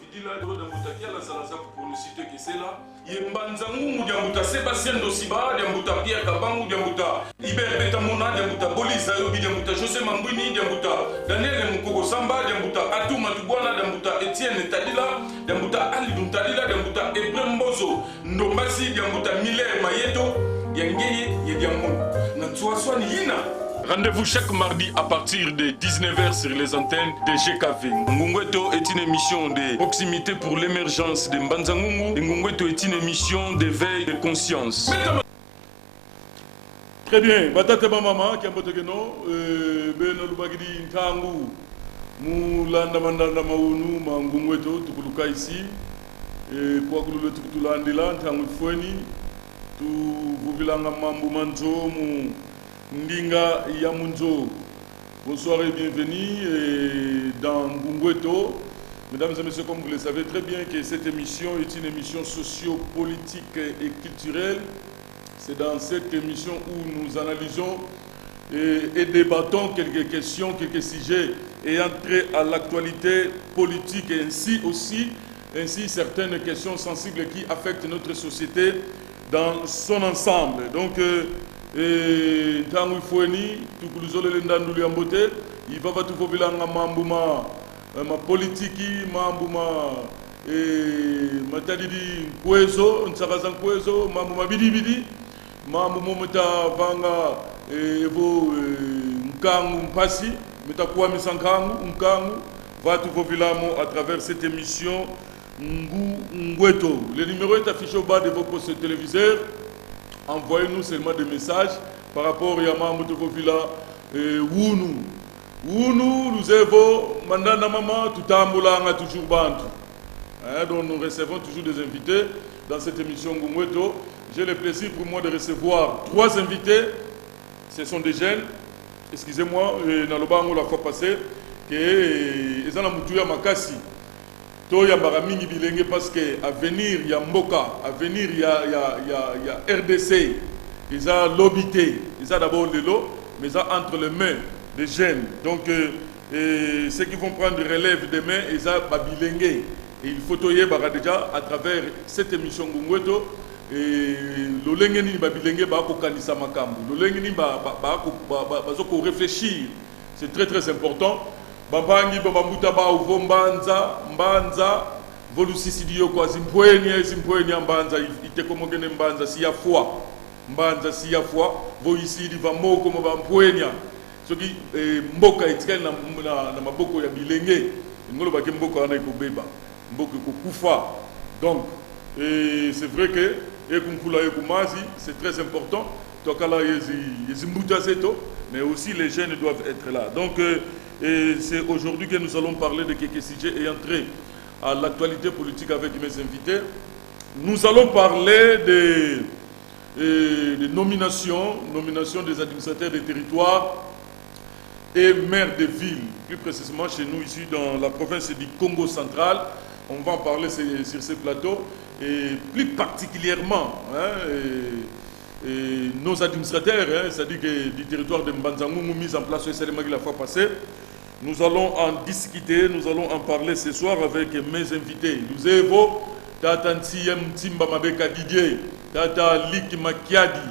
Vidila do Dambuta qui a la Salaza pour ne citer que c'est là. Yembanzangu Diambuta Sébastien Dosiba, Diambuta Pierre Kabangu, Diambuta Iber Betamona, Diambuta Bolisa Yobi, Diambuta José Mambwini, Diambuta Daniel Mukoko Samba, Diambuta Atou Matubwana, Diambuta Etienne Tadila, Diambuta Ali Duntadila, Diambuta Ebrem Bozo, Ndombasi, Diambuta Miller Mayeto, Yangeye Yediamu. Natsuaswani Yina. Rendez-vous chaque mardi à partir de 19h sur les antennes de GKV. Ngungweto est une émission de proximité pour l'émergence de Mbanzangungu. Ngungweto est une émission d'éveil de conscience. Très bien. Batata maman qui a botegeno beno lubagidi ntangu mulanda mandanda maunu mangungweto tukuluka ici kwa kulule tukutulandila ntangu fweni tu vuvilanga mambu manzo mu Ndinga Yamunzo. Bonsoir et bienvenue dans Ngungweto. Mesdames et messieurs, comme vous le savez très bien que cette émission est une émission socio-politique et culturelle. C'est dans cette émission où nous analysons et débattons quelques questions, quelques sujets ayant trait à l'actualité politique et ainsi certaines questions sensibles qui affectent notre société dans son ensemble. Donc, et tangu ifweni tukulizole ndandulu ya mbote iva tu fovilanga mambo ma politiki mambo matadidi kwezo nsakaza kwezo mambo mabidibidi mambo mometa vanga evo nkangu mpasi mitakuwa misankangu nkangu va tu fovilamo à travers cette émission Ngungweto. Le numéro est affiché au bas de vos postes téléviseurs. Envoyez-nous seulement des messages par rapport à Yama Motovila Wunu. Wunu, nous avons Mandana Mama, tout Amboulanga, toujours Bantu. Donc nous recevons toujours des invités dans cette émission Ngungweto. J'ai le plaisir pour moi de recevoir 3 invités. Ce sont des jeunes, excusez-moi, Nalobango la fois passée, que Ezana Mutuya Makasi. Toya Baramingi Bilenge parce que à venir il y a Mboka, à venir il y a RDC, ils ont l'obité, ils ont d'abord le lot, mais ils ont entre les mains des jeunes. Donc ceux qui vont prendre relève demain, ils ont Babilenge. Et il faut toyer déjà à travers cette émission Ngungweto et l'olengeni Babilenge bako kanisa makambu. L'olengeni bako réfléchir. C'est très très important. Bambangi bambuta ba uvo mbanza volusisidio kwa zimpweni mbanza itekomogene mbanza si ya foi mbanza si ya foi voisidi va moko mo bampwenya soki mboka etikali na maboko ya bilenge ngolo ba mboka ana ikobeba mboka kokufa. Donc c'est vrai que ekunkula ekumazi c'est très important tokala yezimbuta zeto, mais aussi les jeunes doivent être là. Donc et c'est aujourd'hui que nous allons parler de quelques sujets ayant trait à l'actualité politique avec mes invités. Nous allons parler des nominations des administrateurs des territoires et maires de villes, plus précisément chez nous ici dans la province du Congo central. On va en parler sur ce plateau et plus particulièrement nos administrateurs, c'est-à-dire du territoire de Mbanzangungu mis en place au Salemagi la fois passée. Nous allons en discuter, nous allons en parler ce soir avec mes invités. Nous avons Tata Ntiem Timba Mabeka Didier, Tata Lik Makiadi,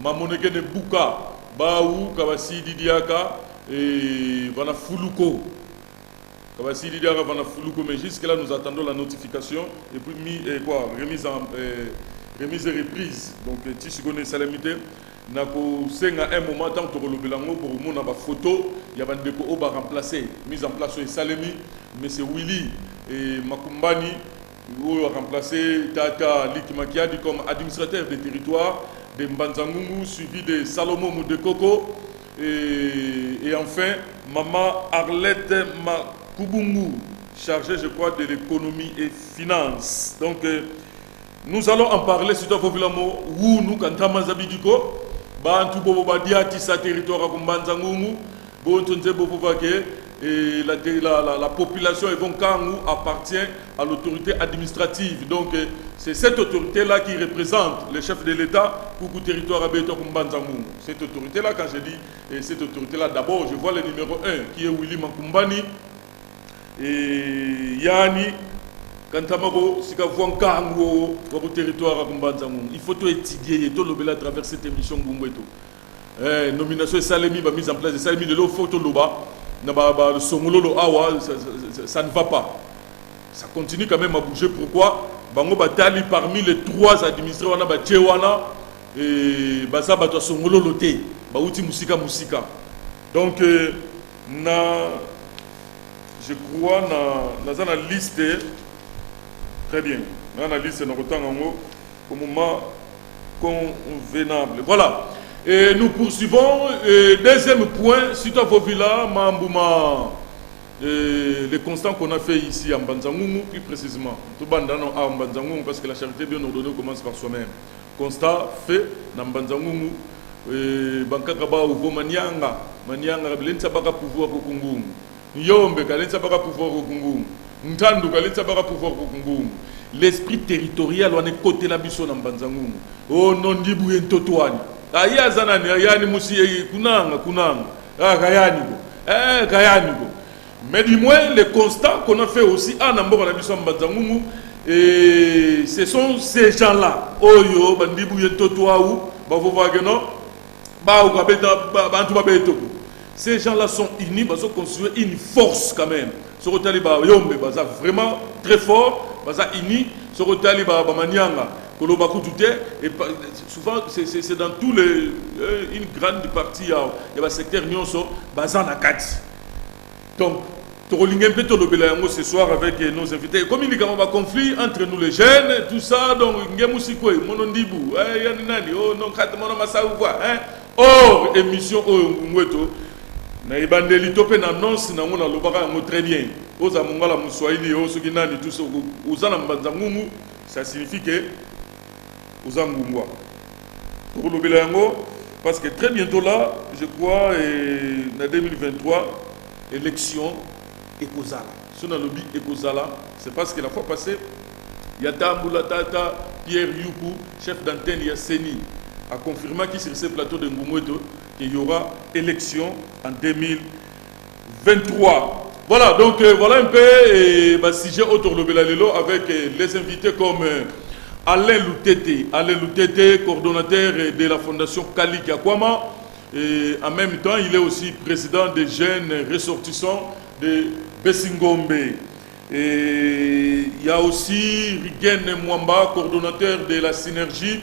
Mamoneke Nebuka, Baou, Kabasi Didiaka et Vana Fuluko. Kabasi Didiaka, Vana Fuluko, mais jusque-là nous attendons la notification et puis remise et reprise. Donc, Tissigone Salamité. Nako senga un moment tant que le bilango pour mon aba photo il y a des déco oba remplacé mise en place au Salemi mais c'est Willy et Makumbani ou remplacé Tata Likimakiadi comme administrateur des territoires de Mbanzangungu suivi de Salomon Moudekoko et enfin Maman Arlette Makubungu chargée je crois de l'économie et finance. Donc nous allons en parler sur Vovilamo où nous kantama zabidiko bantu bobo badiati sa territoire kumbanzangungu bontonze bobo vake et la population Evonkangu appartient à l'autorité administrative. Donc c'est cette autorité là qui représente le chef de l'État pour le territoire abeto kumbanzangungu. Cette autorité là, quand je dis cette autorité là, d'abord je vois le numéro 1 qui est Willy Makumbani et Yani quand tamako sika vuankango wa territoire à Kumbanzangu, il faut tout étudier et tout le à travers cette émission Ngumweto. Nomination Salemi mise en place de Salemi de l'eau photo loba na ba somololo awa ça ne va pas. Ça continue quand même à bouger. Pourquoi? Bango batali parmi les 3 administrés wana ba tchewana et basa bato somololo te ba uti musika. Donc je crois dans la liste. Très bien. Dans la liste, nous avons au moment convenable. Voilà. Et nous poursuivons. Deuxième point, suite à vos villas, les constats qu'on a fait ici en Banzangoumou, plus précisément. Tout bandano à Banzangoumou, parce que la charité bien ordonnée commence par soi-même. Constat fait dans Banzangoumou. Bankakaba ou Manianga. Manianga, l'Insa Baka pouvoir au Kungoum. Yombe, l'Insa Baka pouvoir au Kungoum. L'esprit territorial on est côté la biso na Mbanzangoum. Oh non dibu entotwani. Aya zanani ayani musi kunanga. Gayani go. Mais du moins les constats qu'on a fait aussi à Nambo na biso Mbanzangoum et ce sont ces gens-là. Oyo bandibu entotwaou ba vovageno ba ukabeta bantu babeto. Ces gens-là sont unis, ils ont construit une force quand même. Sur le Taliban, vraiment très fort, unis. Sur le Taliban, Manianga, et souvent c'est dans tous les une grande partie, il y a un secteur Nyonso, Bazanakati. Donc, ce soir avec nos invités. Comme il y a un conflit entre nous les jeunes, tout ça, donc, Monondibu, oh non, or, émission, na ibandeli tope na annonce na ngona lobaka ngo très bien oza mongala muswahili o soki nani tout ça oza na Mbanzangoumou ça signifie que oza ngumwa pour lobela yango parce que très bientôt là je crois en 2023 élection ekozala sona lobi ekozala c'est parce que la fois passée il y a Tambula Tata Pierre Yuku chef d'antenne ya Seni a confirmé qu'il sur ce plateau de Ngumweto qu'il y aura élection en 2023. Voilà, donc voilà un peu sujet autour de Belalelo avec les invités comme Alain Loutete, coordonnateur de la fondation Kali Kakwama. Et en même temps, il est aussi président des jeunes ressortissants de Bessingombe. Et il y a aussi Rigen Mwamba, coordonnateur de la synergie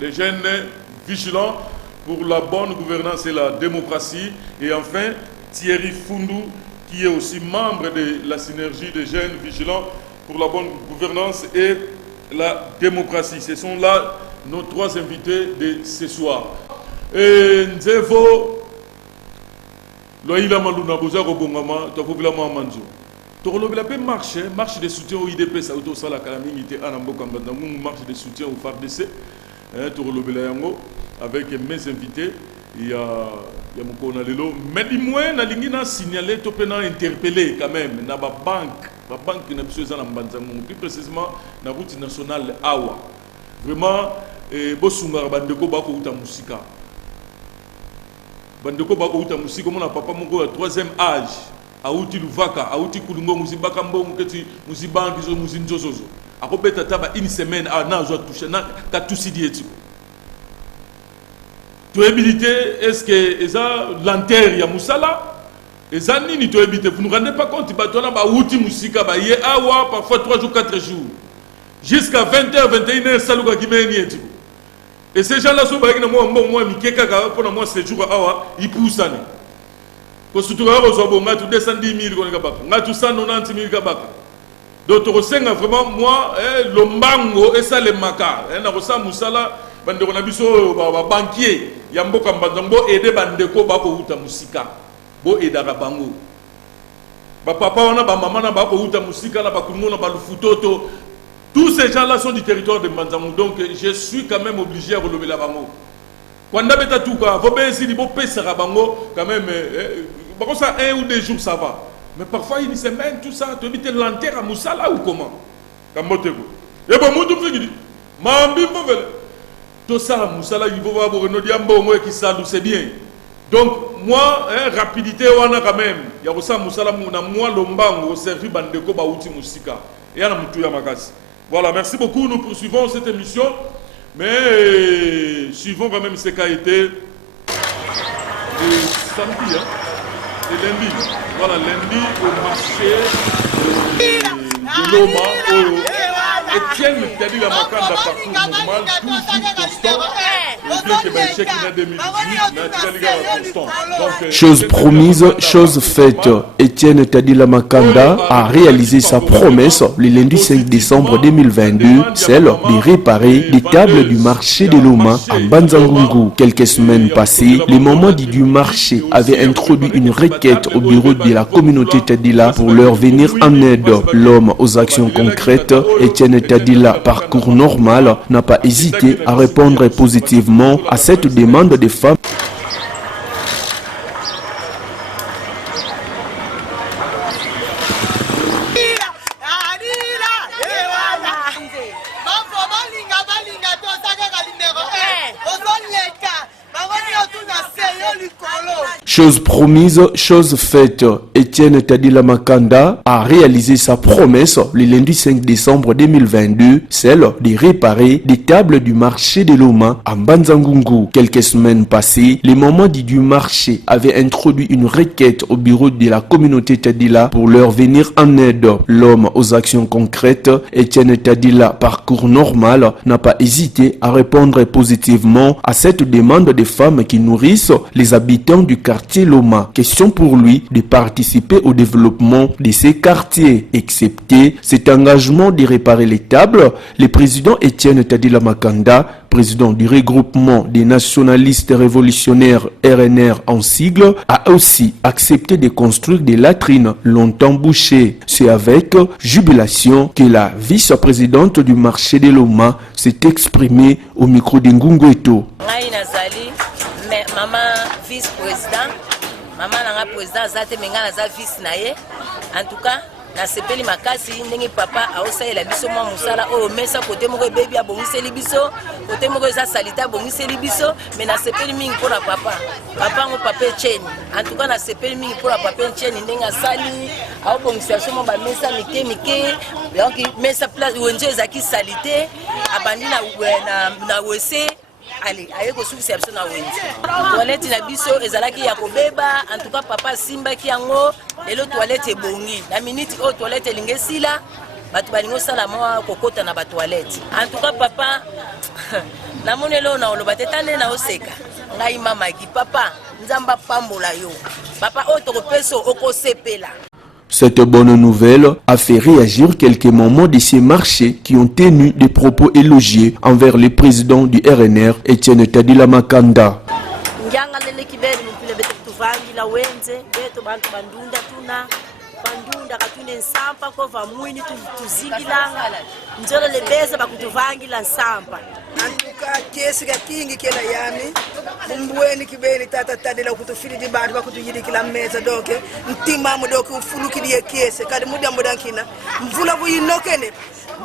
des jeunes vigilants pour la bonne gouvernance et la démocratie. Et enfin, Thierry Foundou, qui est aussi membre de la synergie des jeunes vigilants pour la bonne gouvernance et la démocratie. Ce sont là nos 3 invités de ce soir. Et Nzevo, Loïla Maluna Boza Robongama, Tafobila Mamanzo. Torolobila peut marcher, marche de soutien au IDP, ça auto sala calamité, marche de soutien au FARDC. Torolobila Yango, avec mes invités, il y a Mokona Lelo. Mais du moins, na lingina signalé, topena interpellé quand même, na ba banque n'a besoin de Mbanzangoum, plus précisément na route nationale Awa. Vraiment, Bosungar Bandeko Bako Uta Musika. Bandeko Bako Uta Musika, mon papa Mongo à 3e âge, à Outi Luvaka, à Outi Kulungo, Musibakambo, Muketi, Musibangizo, Muzinzozo. A Robeta Taba une semaine, à Nazo touché, na Katousi Dietiko. Est-ce que ça l'enterre ya Moussala? Et ça ni to éviter, vous ne rendez pas compte, batona ba outi musika ba ye awa parfois 3 jours 4 jours. Jusqu'à 20h 21h saluka kimeni etu. Et ces gens là sont ba na moi mikeka ka pour moi ces jours awa ils poussent ani. Ko sutura ko zo bonga tu 210 000 ko ngabaka. Ngatu 190 000 kabaka. Donc to senga vraiment moi lombango et ça les maka. Na ko sa musala bandeko na biso ba banquier ya mboka Mbanzango aider bandeko ba ko uta musika. Bo edara bango ba papa wana ba maman na ba ko uta musika na ba kungo na ba lufutoto. Tous ces gens là sont du territoire de Mbanzango, donc je suis quand même obligé à relever la bango quand beta tout quoi faut bien si bo pesera bango quand même bon ça 1 ou 2 jours ça va, mais parfois une semaine tout ça tu habites l'enterre à Moussala ou comment kamotego et bon mutu fiki mambi mbovele tout ça Moussala il faut voir no diambo moi qui ça c'est bien. Donc moi rapidité wana quand même ya kosa Moussala na moi lombango servi bandeko ba uti musika Et à la Moutou Makasi. Voilà, merci beaucoup. Nous poursuivons cette émission. Mais suivons quand même ce qu'a été le samedi, hein, le lundi. Voilà, lundi au marché de Loma. Etienne Tadila Makanda parcours normal, toujours constant. Chose promise, chose faite. Étienne Tadila Makanda a réalisé sa promesse le lundi 5 décembre 2022, celle de réparer les tables du marché de Loma à Banzangungu. Quelques semaines passées, les mamans du marché avaient introduit une requête au bureau de la communauté Tadila pour leur venir en aide. L'homme aux actions concrètes, Étienne Tadila, parcours normal, n'a pas hésité à répondre positivement à cette demande des femmes. Chose promise, chose faite. Étienne Tadila Makanda a réalisé sa promesse le lundi 5 décembre 2022, celle de réparer des tables du marché de Loma à Banzangungu. Quelques semaines passées, les mamans du marché avaient introduit une requête au bureau de la communauté Tadila pour leur venir en aide. L'homme aux actions concrètes, Étienne Tadila, parcours normal, n'a pas hésité à répondre positivement à cette demande des femmes qui nourrissent les habitants du quartier Loma. Question pour lui de participer au développement de ces quartiers. Excepté cet engagement de réparer les tables, le président Étienne Tadila Makanda, président du regroupement des nationalistes révolutionnaires RNR en sigle, a aussi accepté de construire des latrines longtemps bouchées. C'est avec jubilation que la vice-présidente du marché de Loma s'est exprimée au micro de Ngungueto. Maman vice-président, maman nanga président zate menga naza vice naye. En tout cas, na sepeli makasi ndenge papa aosalela biso mwa musala o mesa côté moko baby abongiseli biso, côté moko za salita abongiseli biso, mais na sepeli mingi pour la papa. Papa ngo papa Cheni. En tout cas na sepeli mingi pour la papa Cheni ndenge asali, aobongisa so mo ba mesa mike. Donc mesa place wenje ezaki salite, abandi na wese. Allez, aye ko suki sepso na wenzi. Toilette na biso ezalaki ya kobeba, en tout cas papa simba ki yango, lelo toilette ebongi. Na minute o toilette elingesila, batu balingo sala mwa kokota na ba toilette. En tout cas papa, na monelo na oloba tetane na oseka. Ngai mama ki papa, nzamba pambola yo. Papa o tokopeso okosepela. Cette bonne nouvelle a fait réagir quelques moments de ces marchés qui ont tenu des propos élogieux envers le président du RNR, Étienne Tadila Makanda. Bandunda katune nsampa kova mwini tuzingilanga njolo lebeza bakutuvangila nsampa antuka kesi kingi kela yami mbweni kibeni tata Tadila kutufili di bantu bakutuyidikila meza doke ntima mudoke ufulukiliye kesi kadi mudankina mvula buyinokene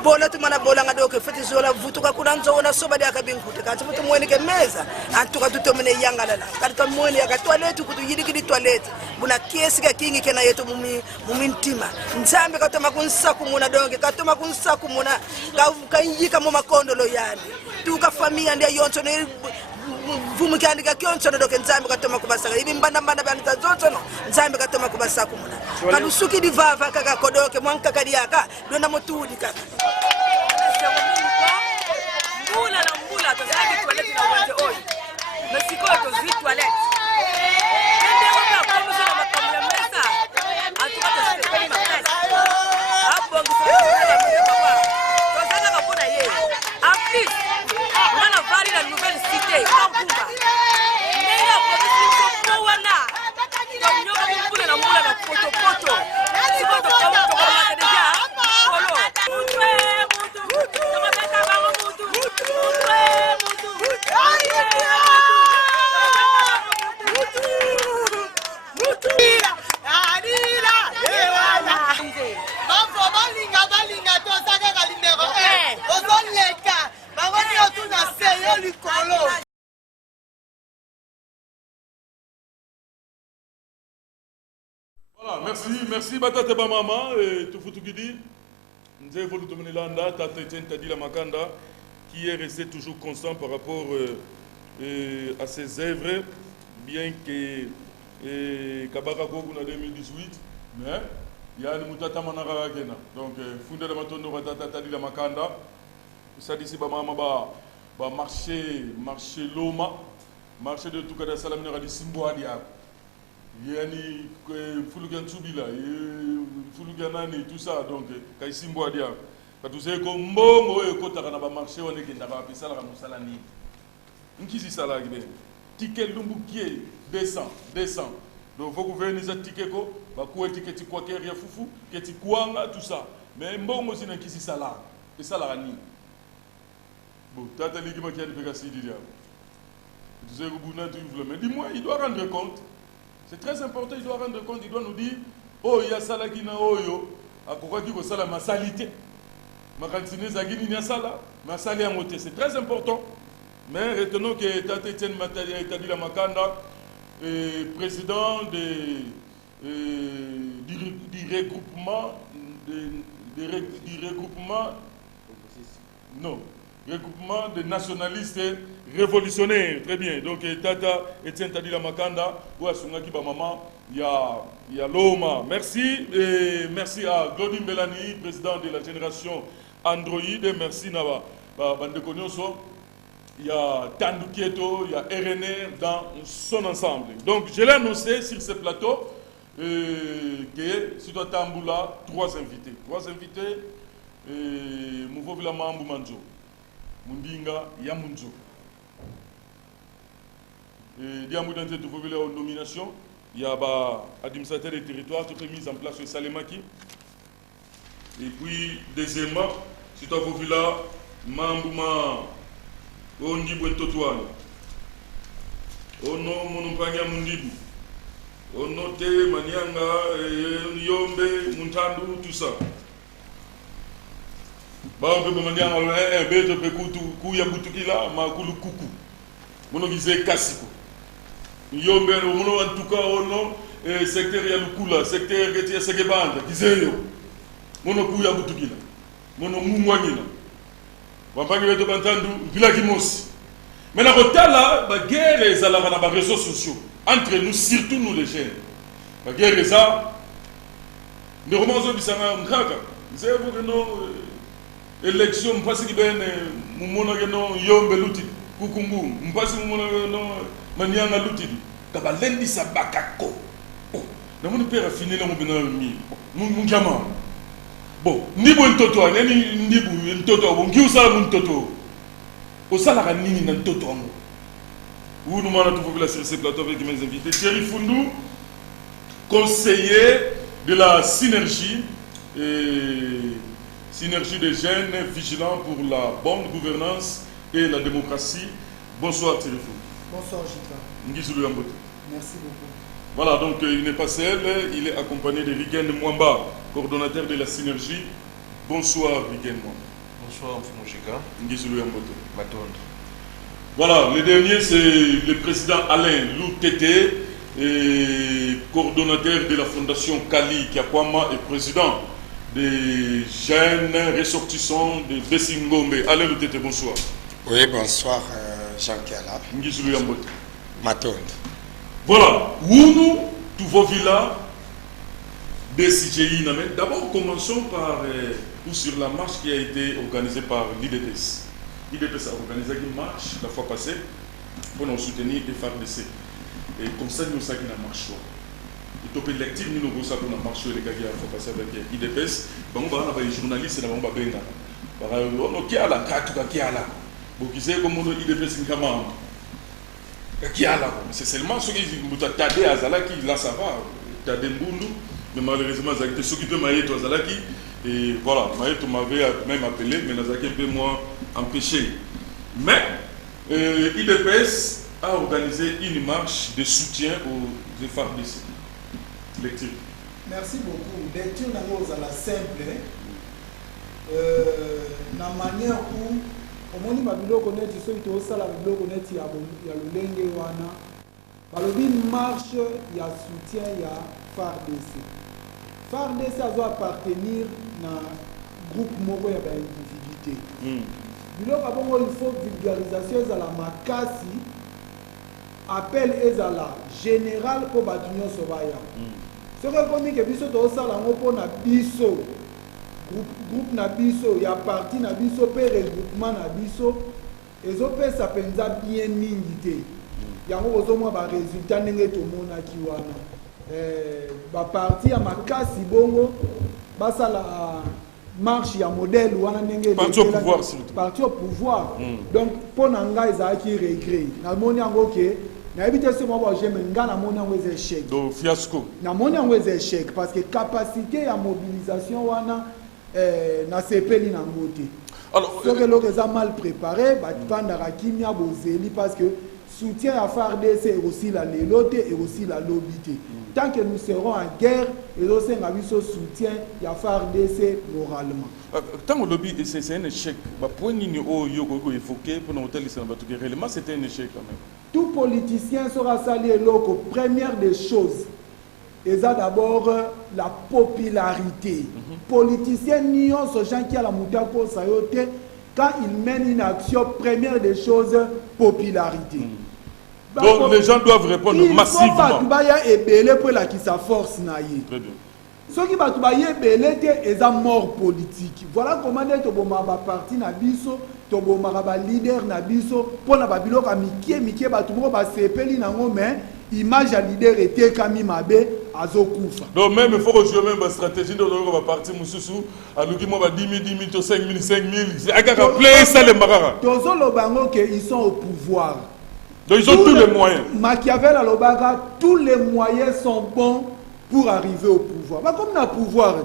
bola tumana bola ngadoke feti zola vutuka kuna nzona soba de akabinkute kanti futu mweni ke meza antuka tutomene yangala la kadi ka mweni ya toilette kutuyidikili toilette buna kesi kingi kena yetu mumintima nzambe katoma kunsaku muna donge katoma kunsaku muna kayika mu makondolo yani tuka familia ndia yonso ne vumukandi ka kyonso doke nzambe katoma kubasaka ibi mbanda banita zotono nzambe katoma kubasaku muna kalusuki divava kaka kodoke mwanka kadiaka dona motudi kaka mbula tozaki toilette na wanje oyi mesiko tozi toilette Voilà, merci Batate Bamama et Tufutukidi. Nzevo Lutomenelanda, Tata Etienne Tadila Makanda, qui est resté toujours constant par rapport à ses œuvres, bien que Kabaka Goku en 2018, mais il y a une Moutata Manara Gena. Donc, Funda de Matondo Tata Tadila Makanda, ça dit si marché Loma, marché de Tukada Salamina di Simboadia. Yani Fulugan Tsubila, Fuluganani, tout ça, donc, Kai Simboadia. Quand vous savez que Mbongo et Kota Kanaba marché, on est qui n'a pas pu salar à Moussalani. N'kisi salar, ticket Lumbukier, descend. Donc, vous pouvez nous ticket ko, bakou ticket quoi qu'il y a foufou, qui kouanga, tout ça. Mais Mbongo aussi n'a qu'isi salar, et salarani. Bon, Tata Ligima qui a des pégassi d'Idia. Tu sais que vous n'avez pas mais dis-moi, il doit rendre compte. C'est très important, il doit rendre compte, il doit nous dire, oh, il y a ça là qui n'a pas yo, à quoi dire que ça là, ma salité. Ma cantine, ça qui n'a ça là, ma salie à monter. C'est très important. Mais retenons que Tata Etienne Tadila Makanda, président du regroupement, regroupement des nationalistes révolutionnaires. Très bien. Donc, Tata Etienne Tadila Makanda, ou à Sungaki Bamama, il y a Loma. Merci. Et merci à Godin Belani, président de la génération Android. Merci, Nava. Bandekonyoso. Il y a Tandou Kieto, il y a RNR dans son ensemble. Donc, je l'ai annoncé sur ce plateau que, si tu as Tamboula, 3 invités. 3 invités. Mouvo Vilama Mboumanzo. Mundinga Yamunzo. Et Diamoudante de Vovila en nomination, il y a administrateur des territoires, tout est mis en place au Salemaki. Et puis, deuxièmement, si tu as Vovila, Mambouma, Ondibu et Totouane. Ono Monompania Mundibu. Ono Te, Manianga, Yombe, Muntandu, tout ça. On peut demander à un bête de Kouya Boutoukila, Makulu Koukou. Mono disait Kassiko. Yombe, en tout cas, au nom, secteur Yalukula, secteur Getia Segebanda, disait yo. Mono Kouya Boutoukila. Mono Mouangina. Wampani Veto Bantandu, Vilagimos. Mais la là, la guerre est à la réseaux sociaux. Entre nous, surtout nous les jeunes. La guerre est ça. Nous remontons du Sana Mkaka. Vous savez que non. Élection, mpasi kibene mumona geno yombe luti kukungu mpasi mumona geno manyanga luti kabalendi sabakako oh na moni père fini na mobina mi mungama bon ndibo ntoto neni ndibo ntoto bon ngiusa mu ntoto osala ka nini na ntoto wangu ou nous mana tout population sur ce plateau avec mes invités Thierry Fundu, conseiller de la synergie Synergie des jeunes vigilants pour la bonne gouvernance et la démocratie. Bonsoir Thierry Fundu. Bonsoir Jika. Merci beaucoup. Voilà, donc il n'est pas seul, il est accompagné de Rigen Mwamba, coordonnateur de la Synergie. Bonsoir Rigen Mwamba. Bonsoir Mfumujika. Matonde. Voilà, le dernier c'est le président Alain Lou Tété, coordonnateur de la fondation Kali Kiakwama et président des jeunes ressortissants de Bessingombe. Alain Lou Tété, bonsoir. Oui, bonsoir Jean Kiala. Matonde. Voilà, où tous vos villas des CGI. D'abord, commençons par ou sur la marche qui a été organisée par l'IDPS. L'IDPS a organisé une marche la fois passée pour nous soutenir les FARDC. Et comme ça, nous avons une marche. Et donc, l'électif, nous avons une marche les gars qui a fait passer avec l'IDPS. Nous avons des journalistes et nous avons des gens qui ont la carte, qui ont la. Donc, ils savent comment l'IDPS est comment. Qui a là. C'est seulement ceux qui ont tardé à Zalaki, là ça va. Tardé Mbundu, mais malheureusement, ça a été s'occuper de Maïto à Zalaki. Et voilà, Maïto m'avait même appelé, mais Nazaki un peu moins empêché. Mais l'IDPS a organisé une marche de soutien aux FARDC. Lecture. Merci beaucoup. Lecture dans la simple. La manière où omoni babiloko neti soki tosala biloko neti ya lolenge wana balobi marche ya soutien ya FARDC. FARDC azo appartenir na groupe moko ya baindividu te biloko abongo il faut vulgarisation ezala makasi appel ezala général mpo bato nyonso baya soki ekomi ke biso tozosala yango mpo na biso groupe na biso ya parti na biso mpe regroupement na biso ezopesa mpenza bien mingi te yango kozomwa baresultat ndenge tomonaki wana baparti ya makasi bongo basala marche ya modèle wana ndenge parti au pouvoir donc mpo na ngai ezalaki regret namoni yango ke nayebi te soki mwa bageme ngai namoni yango eza échec fiasco namoni yango eza échec parce que capacité ya mobilisation wana nasepeli nango te soki eloko eza mal préparé bavandaka kimia bozeli parce que soutien à FARDC et aussi la lélote et aussi la lobité. Tant que nous serons en guerre, et aussi un soutien à FARDC moralement. Tant que le lobby, c'est un échec. Pour nous, évoqué pour nous réellement c'était un échec quand même. Tout politicien sera sali loko. Première des choses, et ça d'abord la popularité. Politicien nion ce gens qui a la moutako sayote. Quand il mène une action, première des choses, popularité. Donc les gens doivent répondre massivement. Il faut force. Très bien. Ce qui va est un mort politique. Voilà comment tu as parti na biso, tu as leader na biso, pour na babilo ka mikie ba sepeli na ngome. Image à leader était Kami Mabe Azokoufa. Donc même il faut rejouer même la stratégie de la partie Moussoussou à l'outil moi 10 000 5 000 5 000 à plein ça les marara. Tozo Lobango ils sont au pouvoir. Donc ils ont tous les moyens. Machiavel à Lobaga, tous les moyens sont bons pour arriver au pouvoir. Bah comme na pouvoir.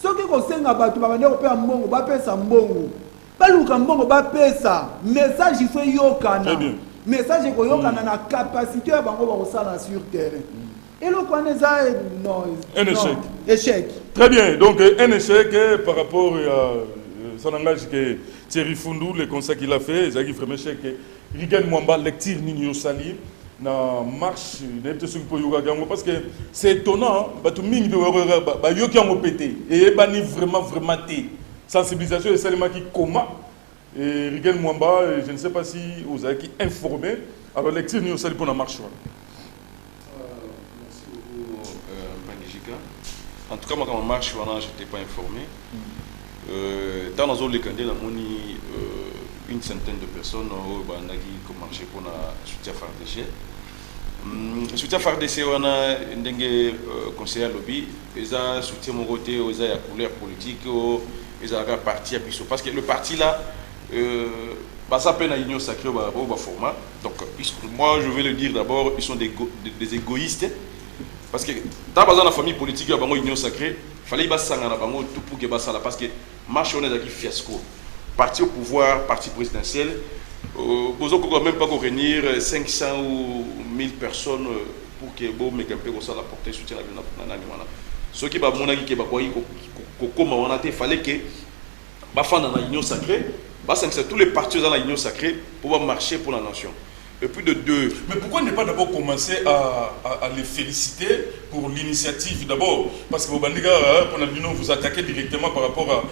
Ce qui concerne Abatu Babane au père Mbongo, ba pesa Mbongo. Ba luka Mbongo ba pesa. Message il faut yokana. Très bien. Message est qu'on a la capacité à sur terrain. Et le quoi un échec. Échec. Très bien. Donc un échec par rapport à son langage que Thierry Fundou, le conseil qu'il a fait, il a fait un échec. Rigan Mwamba lecture Nino Sali na marche parce que c'est étonnant parce que mingi ba yoki en pété et bani vraiment té sensibilisation et seulement qui comment. Et Rigel Mwamba, je ne sais pas si vous avez informé. Alors, lecture, nous sommes pour la marche. Merci beaucoup, Magnifica. En tout cas, moi, quand je marche, je n'étais pas informé. Dans la zone de Kandé, une centaine de personnes qui ont marché pour le soutien FARDC. Le soutien FARDC, on a un conseiller lobby. Ils ont soutien mon côté, ils ont la couleur politique, ils ont un parti à Bissau. Parce que le parti là, ça peine à l'union sacrée au format. Donc, moi je vais le dire d'abord, ils sont des égoïstes. Parce que dans la famille politique, il y a une union sacrée. Il fallait que ça tout pour que ça parce que marche on est dans fiasco. Parti au pouvoir, parti présidentiel. Vous ne même pas réunir 500 ou 1000 personnes pour que vous me campez ça la portée soutien à la ce qui va mon avis qui va il fallait que dans l'union sacrée. C'est tous les partis dans l'union sacrée pour marcher pour la nation. Et plus de deux. Mais pourquoi ne pas d'abord commencer à les féliciter pour l'initiative d'abord? Parce que vos bandits, pour l'union, vous attaquez directement par rapport à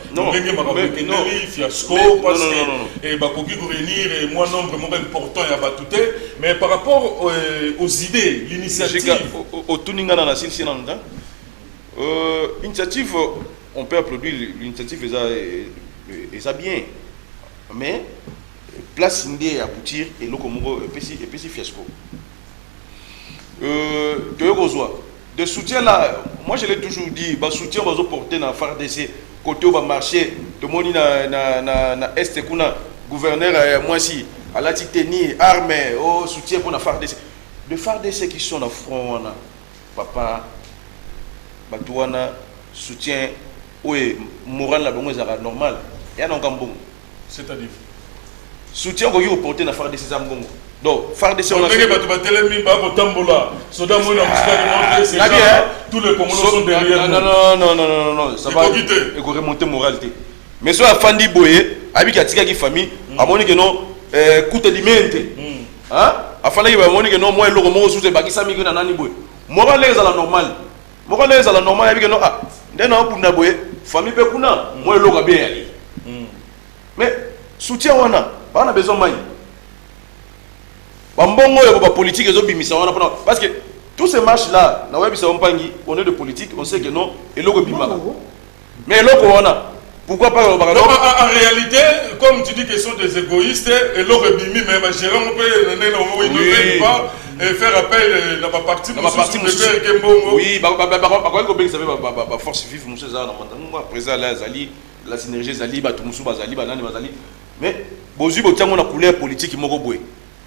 fiasco, parce que et Bakogi réunir et moi nombre important et abatouté. Mais par rapport aux idées, l'initiative. Au Tuninga dans la Silsinanda, l'initiative, on peut applaudir l'initiative est bien. Mais place indé aboutir et le Congo et puis fiasco. De soutien là, moi je l'ai toujours dit, le soutien va se porter dans la FARDC, côté où va marcher, de moni na est kuna gouverneur moi si à la tenir armée au soutien pour la FARDC. De FARDC qui sont dans front papa batouana soutien ouais moral la bonne est normal. Il y a un bon. C'est-à-dire soutien qu'on y porter dans FARDC Zambongo. Donc FARDC on a fait tous les Congolais sont derrière nous. Non, ça va. Il faut remonter moralité. Mais sur la Fandi Boye, avec la tika qui famille, à mon que non coûte alimente. Hein? Afin qu'il va monter que non moi le roman sous les bakisa mi que nani boye. Morale est à la normale. Morale est à la normale avec non ah. Ndena pour na boye. famille Pekuna, moi le bien aller. Mais soutien wana, on a besoin de Bambongo et politique parce que tous ces marches là, on est de politique, on sait que non, et le mais le pourquoi pas en réalité, comme tu dis qu'ils sont des égoïstes, et l'autre bimi, mais Gérard, on peut ne pas faire appel à ma partie, oui, force vive, monsieur Zana, président la synergie Zali, Bazali, mais Bozu, on a couleur politique,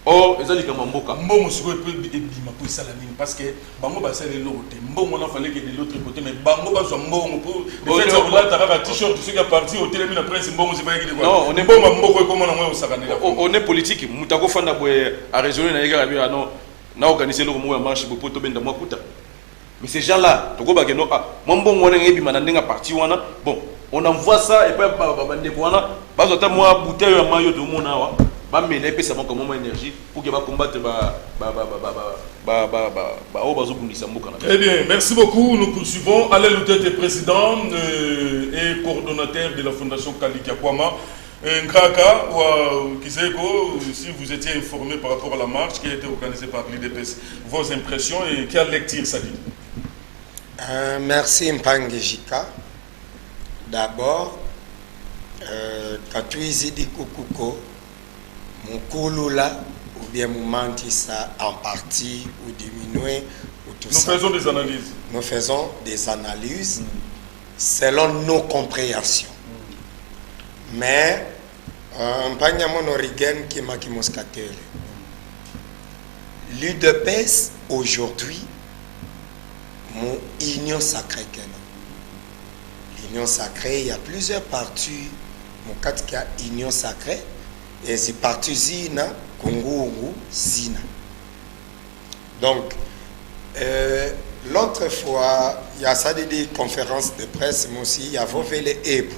or ezali kama mboka mbongo siko ebima po esala nini parce que bango basala eloko te mbongo na fallait que de l'autre côté mais bango bazwa mbongo po fait ça olata kaka t-shirt soki ya parti hotelemi na prince mbongo zibayaki de quoi non on est mbongo mboko ekoma na mwa osakanela on est politique mutako fanda boye a raisonner na yeka bien non na organiser eloko mo ya marche po to benda mwakuta mais ces gens là toko ba keno ah mbongo wana ebima na ndenga parti wana bon on envoie ça et puis bande ko wana bazota mwa bouteille ya mayo to mona wa mais ça manque comme énergie pour que va combattre Très bien, merci beaucoup. Nous poursuivons. Alain Loutete, président et coordonnateur de la Fondation Kalika Kwama. Nkraka, Kiseko, si vous étiez informé par rapport à la marche qui a été organisée par l'IDPS, vos impressions et quelle lecture ça dit? Merci Mpangejika. D'abord, quand tu dis Kukuko, Moukulula ou bien Moumantissa en partie ou diminué ou tout ça. Nous faisons des analyses. Nous faisons des analyses selon nos compréhensions. Mais Mpanyamon Origen qui m'a qui moscatel. L'UDPS aujourd'hui, mon union sacrée. L'union sacrée, il y a plusieurs partis. Mon cas qui a union sacrée. Et c'est parti Zina, Kongo, Zina. Donc, l'autre fois, il y a ça des conférences de presse, mais aussi, il y a Vovele Ebo.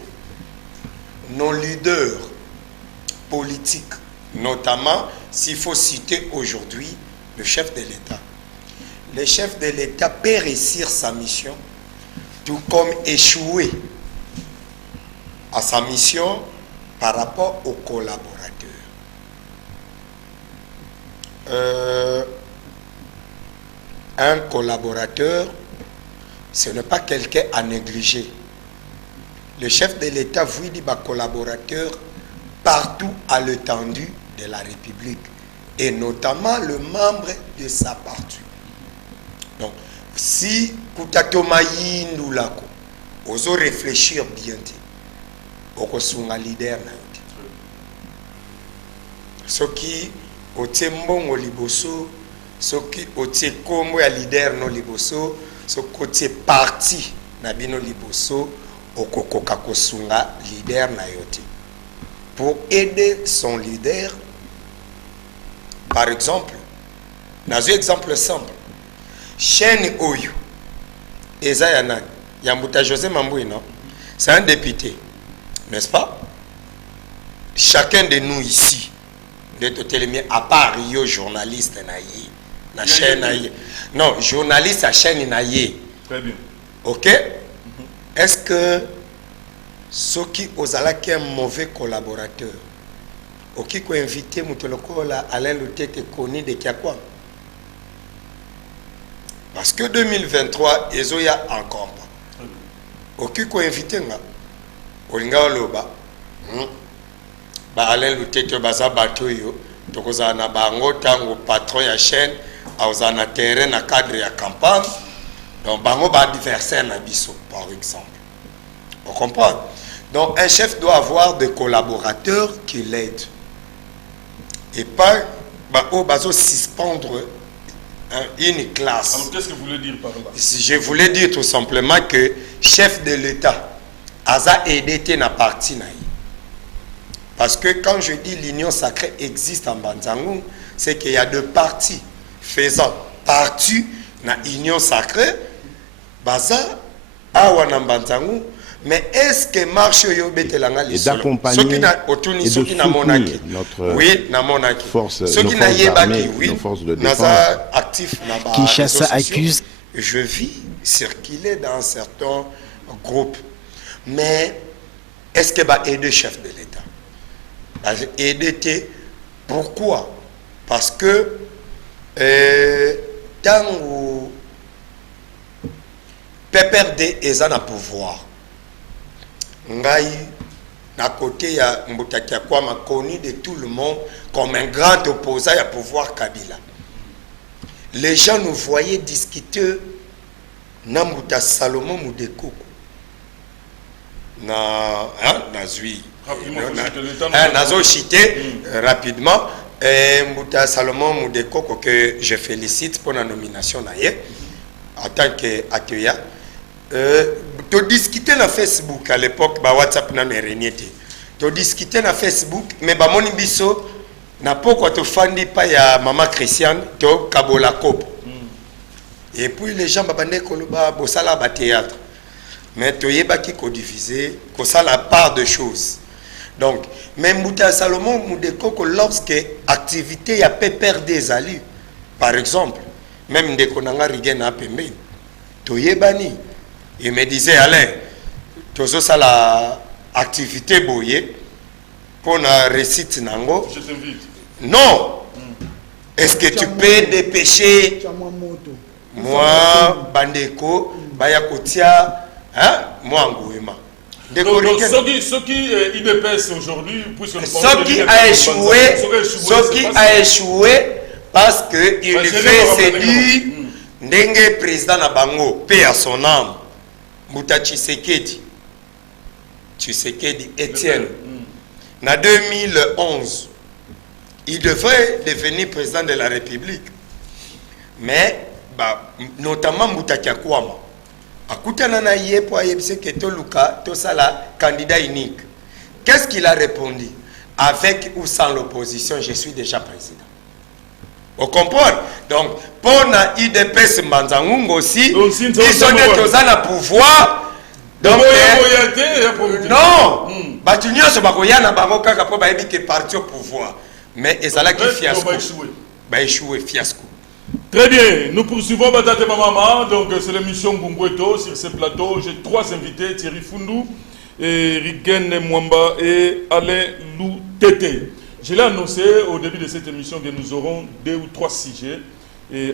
Nos leaders politiques, notamment, s'il faut citer aujourd'hui, le chef de l'État. Le chef de l'État peut réussir sa mission, tout comme échouer à sa mission par rapport aux collaborateurs. Un collaborateur, ce n'est pas quelqu'un à négliger. Le chef de l'État voit des collaborateurs partout à l'étendue de la République et notamment le membre de sa partie. Donc, si Koutatomayi Ndoulako, oso réfléchir bien, okosunga leader na yote. Ce qui Otembongo liboso, soki otie kombo ya leader no liboso, soki otie parti na bino liboso, okokoka kosunga leader na yote. Pour aider son leader, par exemple, dans un exemple simple, chaîne Oyo, Eza Yanan, Yambuta José Mamboui, non? C'est un député, n'est-ce pas? Chacun de nous ici, à part yo journaliste na chaîne naïe. Non, journaliste à chaîne naïe. Très bien. OK? Est-ce que ceux qui osala qui un mauvais collaborateur, OK, ko invité mutoloko la Alain Loutete connu de Kiakwa? Parce que 2023 ezoya encore pas. OK, ko invité nga olinga loba. Alain Loutete baza bato yo tokoza na bango tango patron ya chaîne aoza na terrain na cadre ya campagne donc bango ba adversaire na biso par exemple. On comprend? Donc un chef doit avoir des collaborateurs qui l'aident et pas bazo suspendre une classe. Alors qu'est-ce que vous voulez dire par là? Je voulais dire tout simplement que chef de l'État aza aidé na parti na. Parce que quand je dis l'union sacrée existe en Banzangou, c'est qu'il y a deux partis faisant partie de l'union sacrée, Baza, Awana Banzangou, mais est-ce que marche yo betelanga les d'accompagner et de soutenir notre force, nos forces armées, nos forces de défense. Kinshasa accuse. Je vis circuler dans certains groupes. Mais est-ce que va aider le chef de l'État? Aider, pourquoi? Parce que tant où PPRD est en pouvoir, Ngai, à côté, il y a Mbutaki Kwama connu de tout le monde comme un grand opposant à pouvoir Kabila. Les gens nous voyaient discuter Nambuta Salomon Moudekoko. Nazui. Nazo chité rapidement. Mbuta Salomon Moudekoko que je félicite pour la nomination en tant qu'accueillant. Tu discutais dans Facebook à l'époque, WhatsApp n'a rien été. Tu discutais dans Facebook, mais mon biso n'a pas quoi te fandi pas ya maman Christiane, tu kabola kopo. Et puis les gens babane koloba bosala ba théâtre. Mais tu yeba qui codivisé, ko ça la part de choses. Donc, même Mbuta Salomon Moudekoko lorsque activité ya pépère des alus, par exemple, même de konanga rigena pembe, tu yebani. Il me disait, Alain, tu as ça la activité boye pour la récite nango. Je t'invite. Non. Est-ce que tu peux dépêcher moi, Bandeko, Bayakotia, hein, moi, Ngouema. Ce qui IDPS aujourd'hui, puisque nous ce qui a échoué, ce qui a échoué, parce qu'il fait séduire Ndenge président Nabango, paix à son âme. Mbuta Tshisekedi Etienne, en 2011, il devrait devenir président de la République. Mais, notamment Mbuta Kiakwama, Akutana na yé pour ayebise que Toluka, Tosala, candidat unique. Qu'est-ce qu'il a répondu? Avec ou sans l'opposition, je suis déjà président. Vous comprenez? Donc, pour la IDPS Manzangung aussi, ils sont des tozans à pouvoir. Donc, non! Batunio se bagoya na bango kaka po ba que parti au pouvoir. Mais ezala qui fiasco. Ba échoué fiasco. Très bien, nous poursuivons Batate Maman. Donc, c'est l'émission Gungweto sur ce plateau. J'ai trois invités, Thierry Fundou, Riken Mwamba et Alain Loutete. Je l'ai annoncé au début de cette émission que nous aurons 2 ou 3 sujets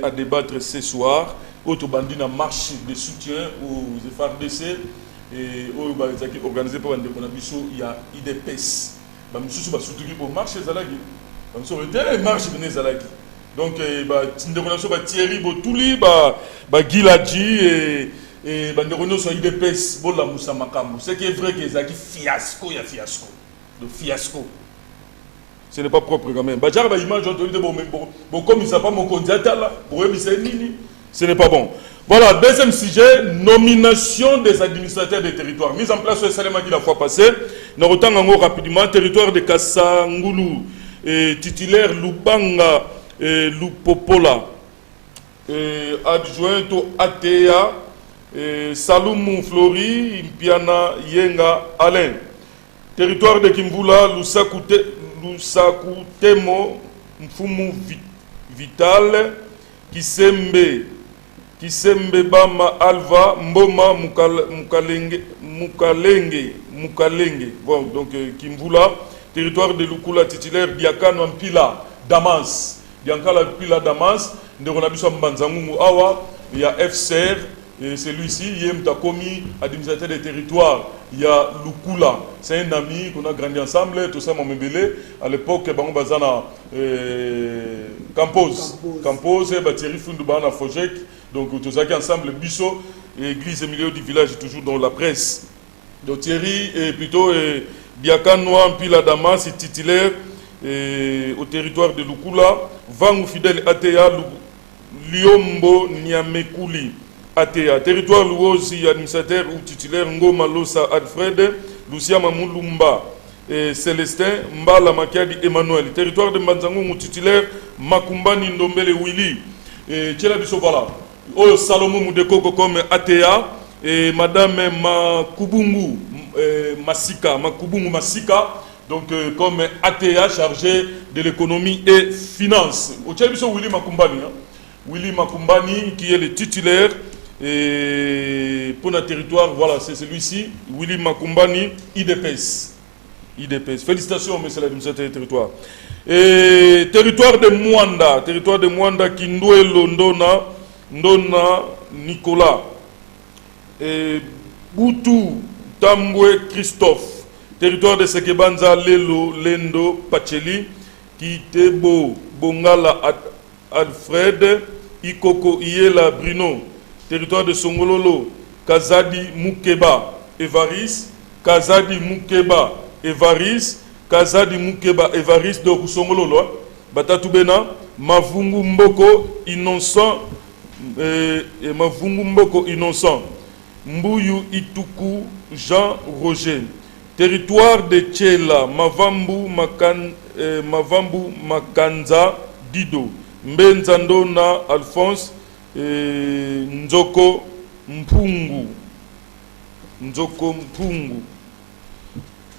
à débattre ce soir. Autobandina marche de soutien aux FARDC et organisé par Ndeko il y a IDPS. Nous sommes marche Zalagi. Nous sommes marche Zalagi. Donc, Thierry Botouli, Giladji et Ndeko sont IDPS. Ce qui est vrai que c'est fiasco, il y a fiasco. Le fiasco. Ce n'est pas propre quand même. Comme il ne pas mon candidat là, ce n'est pas bon. Voilà, deuxième sujet, nomination des administrateurs des territoires. Mise en place au Salemaki la fois passée. Nous retenons rapidement, territoire de Kassangulu, titulaire Lubanga, Lupopola, adjoint au ATA, Saloumou Flori, Impiana Yenga Alain. Territoire de Kimbula, Lusakutemo, Mfumu Vital, Kisembe Bama Alva, Mboma Mukalenge. Bon, donc Kimbula, territoire de Lukula titulaire, Diakano Mpila Damas. Diakano Mpila Damas, Nderonabiso Mbanzangungu Awa, il y a FCR, et celui-ci, Yem Takomi, administrateur des territoires. Il y a Lukula, c'est un ami qu'on a grandi ensemble, tout ça, mon bébé. À l'époque, Bango Bazana Campos, Thierry Fundubana Fojek, donc tout ça qui ensemble, Bisso, église et milieu du village, toujours dans la presse. Donc Thierry est plutôt Biakanoa Mpila Damas, titulaire au territoire de Lukula, Vangu Fidel Atea, Liombo Niamekuli. ATA, territoire Louosi, administrateur ou titulaire Ngoma Losa Alfred, Lucia Mamoulumba, Célestin, Mbala Makiadi Emmanuel, territoire de Mbanzango, titulaire Makumbani Ndombele Willy, Tchela Bisso, voilà, Oyo Salomon Moudekoko comme ATA, et Madame Makubungu Masika, donc comme ATA chargé de l'économie et finance. Tchela Bisso Willy Makumbani, Willy Makumbani qui est le titulaire Et pour notre territoire, voilà, c'est celui-ci, Willy Makumbani, IDPS. IDPS. Félicitations, monsieur l'administrateur du territoire. Et territoire de Mwanda, Kindouelo, Ndona, Nicolas. Et Boutou, Tambwe, Christophe. Territoire de Sekebanza, Lelo, Lendo, Pacheli, Kitebo, Bongala, Alfred, Ikoko, Iela, Bruno. Territoire de Songololo, Kazadi, Mukeba, Evaris, Kazadi, Mukeba, Evaris, Kazadi, Mukeba, Evaris de Songololo, Batatubena, Mavungu Mboko, Innocent, Mavungu Mboko, Innocent, Mbuyu Ituku, Jean Roger. Territoire de Tchela, Mavambu, Makanza, Dido, Mbenzandona, Alphonse, Nzoko Mpungu.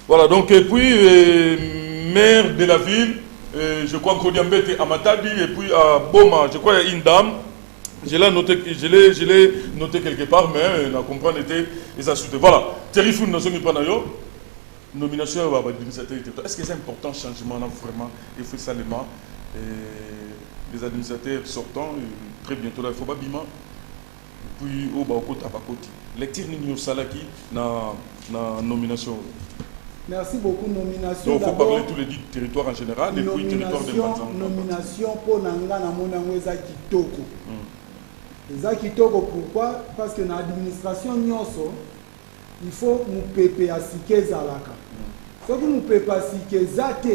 Voilà, donc, et puis, maire de la ville, je crois qu'on Mbete à Matadi, et puis à Boma, je crois qu'il y a une dame, je l'ai noté quelque part, mais on comprend était les assurer. Voilà, Thierry Foun, nous sommes pas nomination à l'administrateur. Est-ce que c'est important changement là, vraiment? Il faut seulement les administrateurs sortants, très bientôt là, il faut pas bima. Puis au côté à côté. Lecture nous salaki na nomination. Merci beaucoup. Nomination. Donc il faut parler tous les 10 territoires en général et puis territoire de Banzan. Nomination pour Nanga na Monango Eza Kitoko. Eza Kitoko pourquoi? Parce que dans l'administration nyonso, il faut nous péper à sike zalaka. Ce que nous péper à sike zate,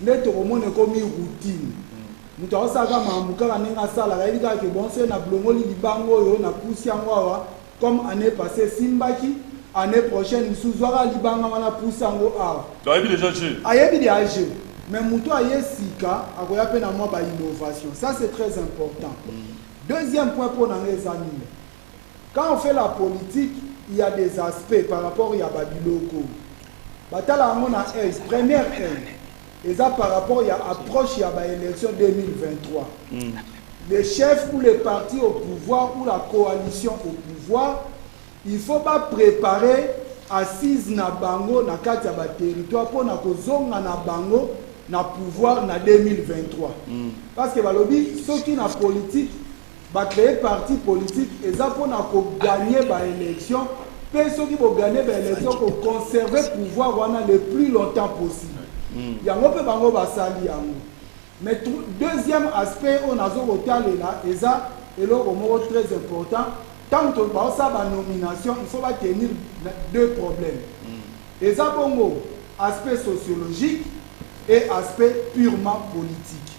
net au monde comme routine. Nous avons ça comme année passée Simbaki, année prochaine nous souzouara libanga wana poussango awa. Mais muto aye sika akoya pe na mwa ba innovation. Ça c'est très important. Deuxième point pour nous les amis. Quand on fait la politique, il y a des aspects par rapport à Babiloko. Batala on a première et ça par rapport à l'approche de l'élection 2023. Les chefs ou les partis au pouvoir ou la coalition au pouvoir, il ne faut pas préparer assise na bango na kati ya ba territoire pour na kozonga na bango na pouvoir na 2023. Parce que balobi ceux qui na politique ba créer parti politique et ça pour na ko gagner ba élection, mais ceux qui vont gagner ba élection pour conserver pouvoir wana le plus longtemps possible. Yango pe bango basali yango. Mais deuxième aspect on a zokotalela là et ça est là très important. Tant que on ça ba nomination, il faut pas tenir deux problèmes. Et ça bongo aspect sociologique et aspect purement politique.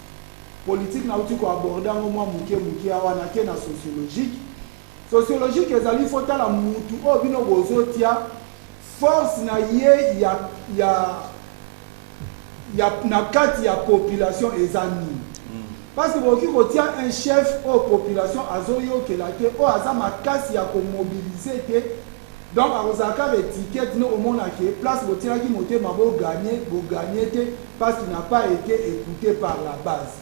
Politique na uti ko aborder au moins muke awana ke na sociologique. Sociologique ezali faut la mutu o bino bozotia force na ye ya na kati ya population ezani. Parce que vous avez un chef aux populations azoyo que la ke o azama kasi ya ko mobiliser ke donc à Osaka l'étiquette no au monde ke place botia ki moté mabo gagner parce qu'il n'a pas été écouté par la base.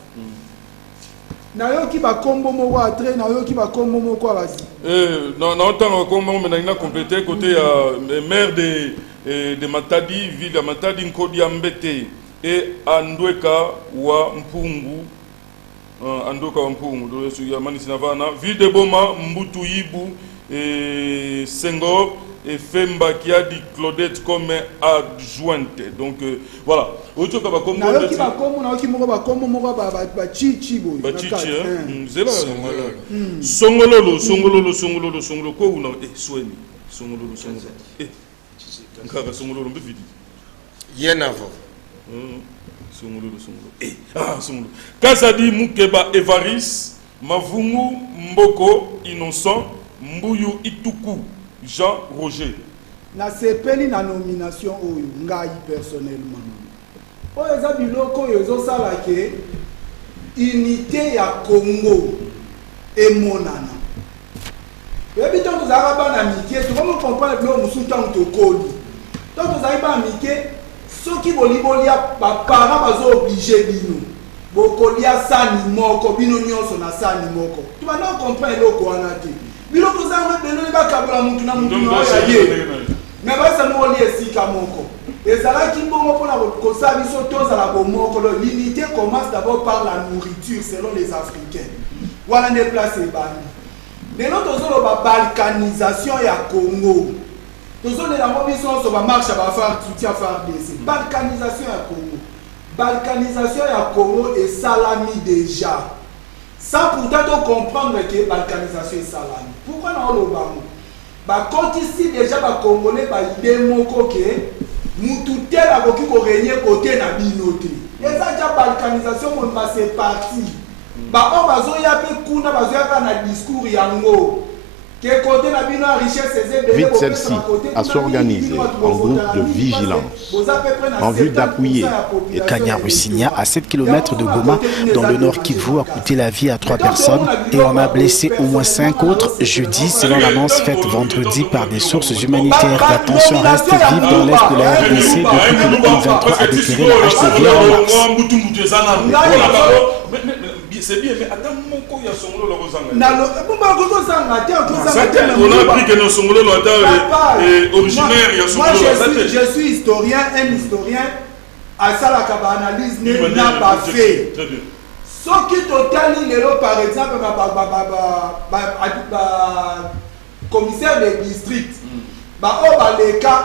Nayoki ba kombo moko atre nayoki ba kombo moko abazi. Non tant kombo mais na compléter côté maire de Matadi, ville de Matadi Nkodi Ambete et Andweka wa Mpungu. Andoka Mpungu do ya Manisinavana, ville de Boma Mbutu Yibu et Senghor et Femba qui a dit Claudette comme adjointe. Donc voilà. Autre que comme nayoki ba kombo moko ba chichi boy. Ba chichi zela Songololo ko una Sweni Songololo Nkaka Songololo mbividi Yenavo Songololo Songolo. Kazadi Mukeba Evaris, Mavungu Mboko Innocent, Mbuyu Ituku, Jean Roger. Na sepeli na nomination oyo ngai personnellement. Oyo za biloko yozo sala ke unité ya Congo emonana. Yebi to tozaka bana mike, to komo comprendre bilo musuta mutokoli. To tozaka bana mike soki bolibolia ba para bazo obligé bino. Bokolia sani moko bino nyonso na sani moko. Tu vas non comprendre loko wana te. biloko za belele bakabola mutu na mutu na ye mais basa mo li esika moko ezalaki bongo mpona kosala biso tozala bomoko. L'unité commence d'abord par la nourriture selon les Africains. Wana ne place ebandi lelo tozoloba balkanisation ya Congo. Tozolela mo biso nyonso bamarche ya soutien FARDC. Balkanisation ya Congo. Balkanisation ya Congo esalami déjà sans pourtant comprendre que balkanisation esalami. Pourquoi na oloba mo bakoti si déjà bakongolais baide moko ke mutu tel akoki korégner côté na bino te. Eza ja balkanisation mon c'est parti. Ba bazoya pe kuna bazoya ka na discours yango. Vite celle-ci à s'organiser en groupe de vigilance en vue d'appuyer. Kanyarusigna, à 7 km de Goma, dans le nord Kivu, a coûté la vie à 3 personnes et on a blessé au moins 5 autres jeudi, selon l'annonce faite vendredi par des sources humanitaires. La tension reste vive dans l'est de la RDC depuis que le M23 a déclaré la HTV en mars. C'est bien, mais attends, mon co, il y a son lot on a appris que nos songolo originaire, il y a son lot. Je suis historien, un historien, à ça la analyse n'a pas fait. Ce qui total, par exemple, commissaire de district, les cas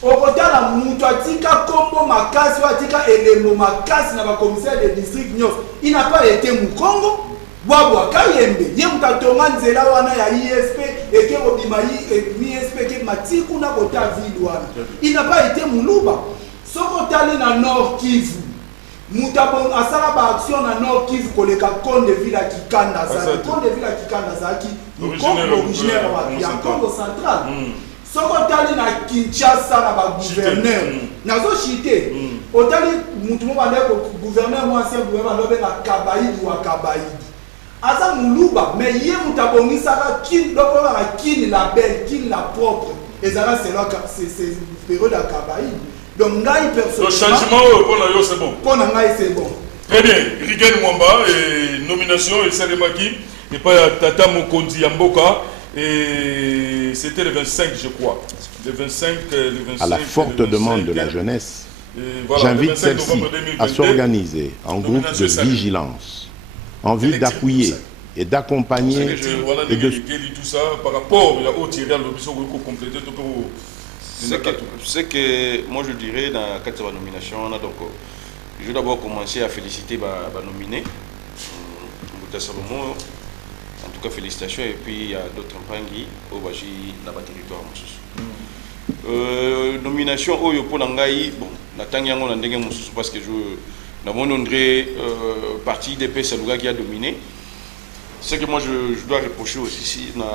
okotala mutu atika kombo makasi atika elemo makasi na commissaire de district nyos il n'a pas été mukongo bwabwa kayembe ye mutatonga nzela wana ya ISP eke obima ISP ke matiku na kota ville wana il n'a pas été muluba sokotali na Nord Kivu mutabon asala ba action na Nord Kivu koleka Konde de ville Kikanda za Konde de ville Kikanda za ki originaire wa Congo central. Sokotali na Kinshasa na ba gouverneur nazo chité otali mutu mo bande ko gouverneur mo ancien gouverneur lobe na Kabaïdi wa Kabaïdi aza muluba mais ye mutabongisa ka kin loko na kin la belle kin la propre ezala c'est période à Kabaïdi donc ngai personnellement le changement pour la yo c'est bon pour ngai c'est bon très bien Rigen Mwamba et nomination et Salemaki et pas Tata Mokondi Yamboka. Et c'était le 25, je crois. Le 25, à la forte demande de la jeunesse, voilà, j'invite celle-ci à s'organiser en groupe de vigilance, en vue d'appuyer et d'accompagner. Et de... tout ça par rapport au tirage, c'est que moi je dirais dans la 4 nominations, on a donc je vais d'abord commencer à féliciter ma nominée. En tout cas, félicitations. Et puis, il y a d'autres campagnes au Baji, dans le territoire. Nomination au Yopo Nangaï, bon, Natangiango Nandenge Moussous, parce que je n'avons André, parti d'épée, c'est le gars qui a dominé. Ce que moi je dois reprocher aussi, si dans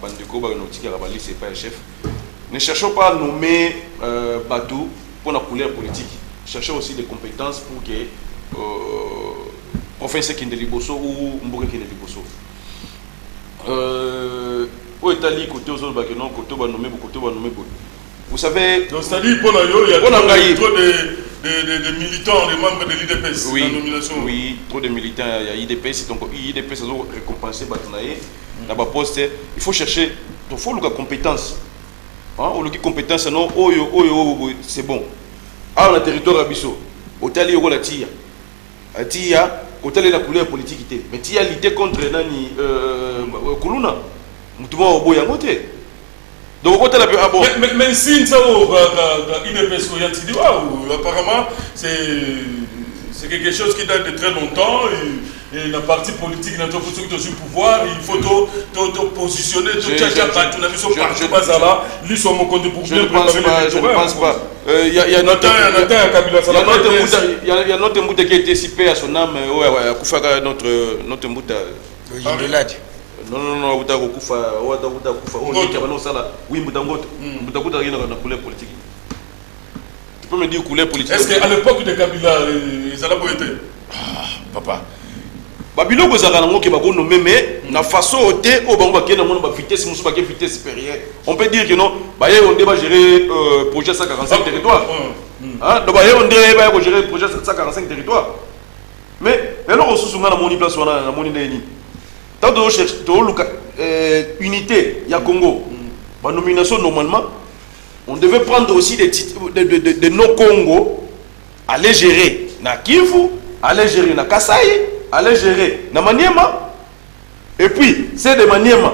Bandeko, Baganouti, Garabali, c'est pas le chef. Ne cherchons pas à nommer Batou pour la couleur politique. Cherchons aussi des compétences pour que professeur Kindeliboso ou Mbouke Kindeliboso. Au Italie, côté aux autres baguettes, côté au nommé, côté au nommé. Vous savez. Donc, c'est-à-dire, pour il y a trop de militants, de membres de l'IDPS oui, dans la nomination. Oui, trop de militants, il y a IDPS, donc IDPS, ça doit récompenser Batanaï. Là-bas, poste, il faut chercher, il faut le compétence. Ou le compétence, non, c'est bon. Ah, on a territoire à Bisso. Au Italie, on a Tia. À Tia. Côté la couleur politique, mais tu as lutté contre Nani Kuluna. Moutouma au bout yangote. Donc, côté la ah bon. Mais si ça apparemment, c'est quelque chose qui date de très longtemps. Et la partie politique, notre position du pouvoir, il faut te positionner, je ne pense pas. Il y a notre Mbouta qui a été cipé à son âme, notre Mbouta. Non, Mbouta Kufa, oui, Mbouta couleur politique. Tu peux me dire couleur politique? Est-ce qu'à l'époque de Kabila, ils allaient pas été? Papa. Babilo Bozarano qui va nommer, mais la façon où on va vitesse supérieure. On peut dire que non, on doit gérer le projet 145 territoires. Donc on doit gérer le projet 145 territoires. Mais là, on se souvient de mon place, on a mon idée. Tant de chercher, unité, il y a Congo. Ma nomination, normalement, on devait prendre aussi des non-Congo, aller gérer na Kivu, aller gérer na Kasai, aller gérer na Maniema. Et puis, c'est de Maniema,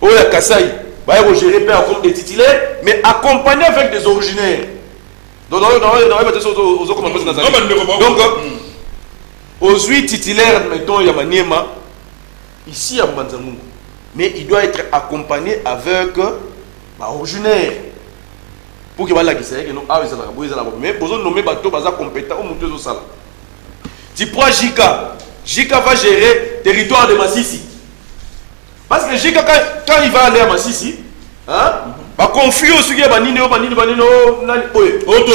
ou la Kasai, va gérer comme des titulaires, mais accompagné avec des originaires. Donc, aux 8 titulaires, mettons, il y a Maniema, ici à Mbanzangungu. Mais il doit être accompagné avec originaire. Pour que voilà qui c'est que nous mais besoin de nommer bateau baza compétent au monter au sala. Tu prends Jika va gérer territoire de Massissi. Parce que Jika quand il va aller à Massissi, hein, va confier au sujet banini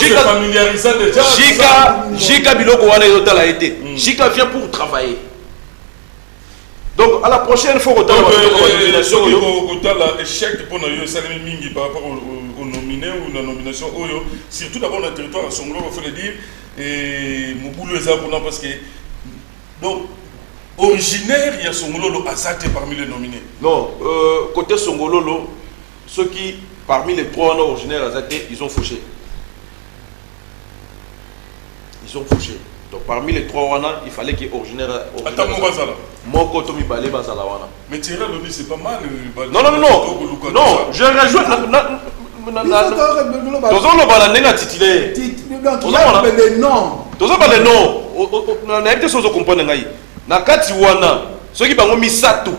Jika familiarisé déjà. Jika biloko wana yotala été. Jika vient pour travailler. Donc à la prochaine fois qu'on échec pour nous saluer mingi par rapport aux nominés ou la nomination surtout d'abord dans le territoire à Songolo, il faut le dire, et mon boulot est important parce que donc originaire il y a Songolo Azate parmi les nominés. Non, côté Songolo, ceux qui parmi les 3 originaires Azate, ils ont fauché. Donc parmi les 3 wana, il fallait qu'il y ait originaire. Attends, mon bazala. Mon kotomi balé bazala wana. Mais Thierry Lodi c'est pas mal. Non, je rajoute Tozo le bala nenga titulaire. les noms. Tozo bala les noms. Na été sozo comprendre ngai. Na kati wana, ceux qui bango misatu.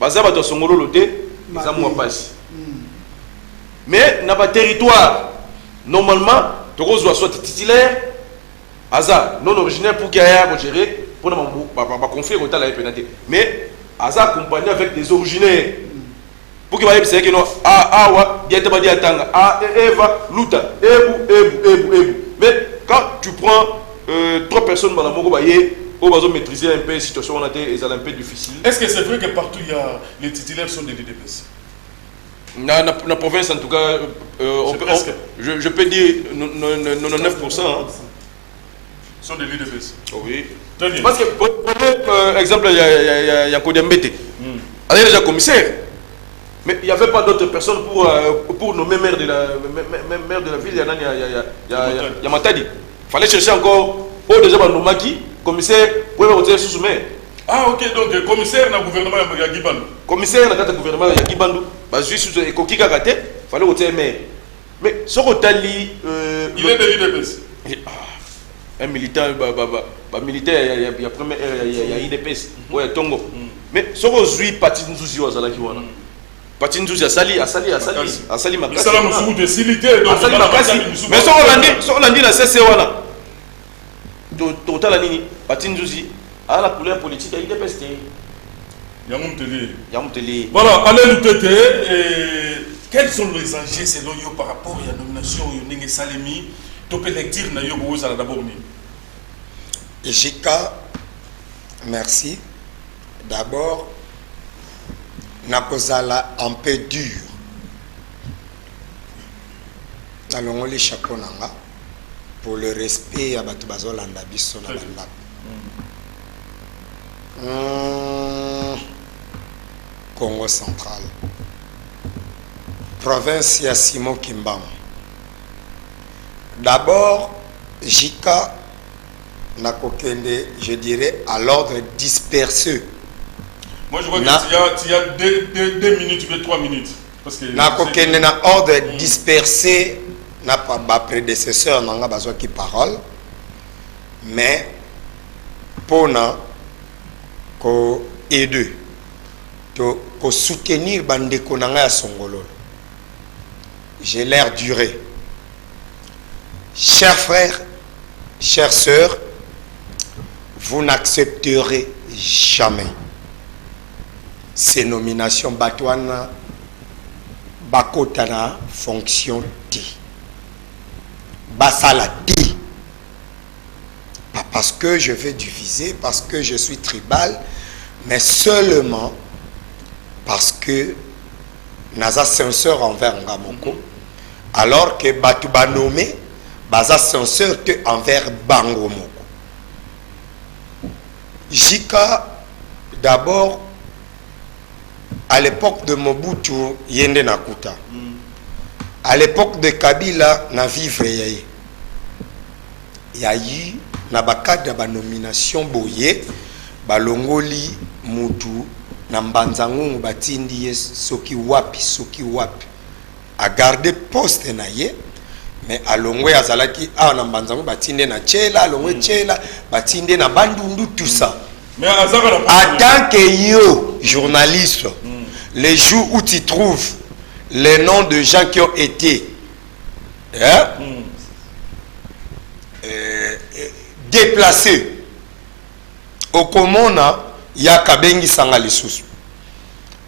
Baza bato Songolo loté, za mwa passe. Mais na ba territoire normalement, tozo soit titulaire. Aza non originaire pour qu'il y ait à gérer pour ne confier au talent pénalité. Mais Aza accompagné avec des originaires pour qu'il y ait que non bien te badi atanga Eva Luta Ebu. Mais quand tu prends 3 personnes dans la Mongo baye on va maîtriser un peu la situation on a été un peu difficile. Est-ce que c'est vrai que partout il y a les titulaires sont des LDPS? Dans la province en tout cas je peux dire 99%. Sont des LDPS. Oui. Très bien. Parce que, pour exemple, il y a Kodembete. Il est déjà commissaire. Mais il n'y avait pas d'autres personnes pour nommer maire de la ville. Il y a Matadi. Il fallait chercher encore, déjà, Nomaki, commissaire, pour voter sous maire. Ah, ok, donc commissaire dans le gouvernement de Yagibandu. Commissaire dans le gouvernement de Yagibandu, juste sur Koki Kagate, il fallait voter maire. Mais ce Rotali. Il est de l'IDPS. Un militant, militaire, il y a premier, il y a IDPS, il y a Tongo. Mais ce que je suis parti de Nzouzi, parti de Nzouzi, à Sali Makasi. Ça va me de silité. Mais ce qu'on a dit, la CC1, total à Nini, parti de Nzouzi, à la couleur politique, il y a IDPS. Yamouteli. Voilà, allez nous têter. Quels sont les enjeux selon vous par rapport à la nomination de Salemi? Jika, merci. D'abord, Nakozala un peu dur. Allons les chapeaux nanga pour le respect à Batubazo Landabiso na Congo central. Province ya Simon Kimbam. D'abord, Jika Nakokende, je dirais, à l'ordre dispersé. Moi, je vois qu'il y a 2 minutes, 3 minutes. Nakokende, na ordre dispersé, n'a pas ma prédécesseur, n'a pas besoin de parole. Mais, pour nous, aider, pour soutenir Bandeko Nanga Songolo, j'ai l'air duré. Chers frères, chères sœurs, vous n'accepterez jamais ces nominations Batouana Bakotana fonction T. Basala T. Pas parce que je veux diviser, parce que je suis tribal, mais seulement parce que Naza censeur envers Ngamoko, alors que Batouba nommé Baza censeur que envers Bango Moko. Jika, d'abord, à l'époque de Mobutu, yende nakuta. À l'époque de Kabila, na vivre yaye. Yayi, na bakada ba nomination boye, balongoli mutu, na mbanzangu batindi soki wapi, a garder poste na ye, mais alongwe azalaki a na mbanzangu batinde na chela, alongwe chela, batinde na bandundu, tout ça. Mais en tant que yo, journaliste, les jours où tu trouves les noms de gens qui ont été déplacés au Komona, il y a Kabengi Sangalisusu.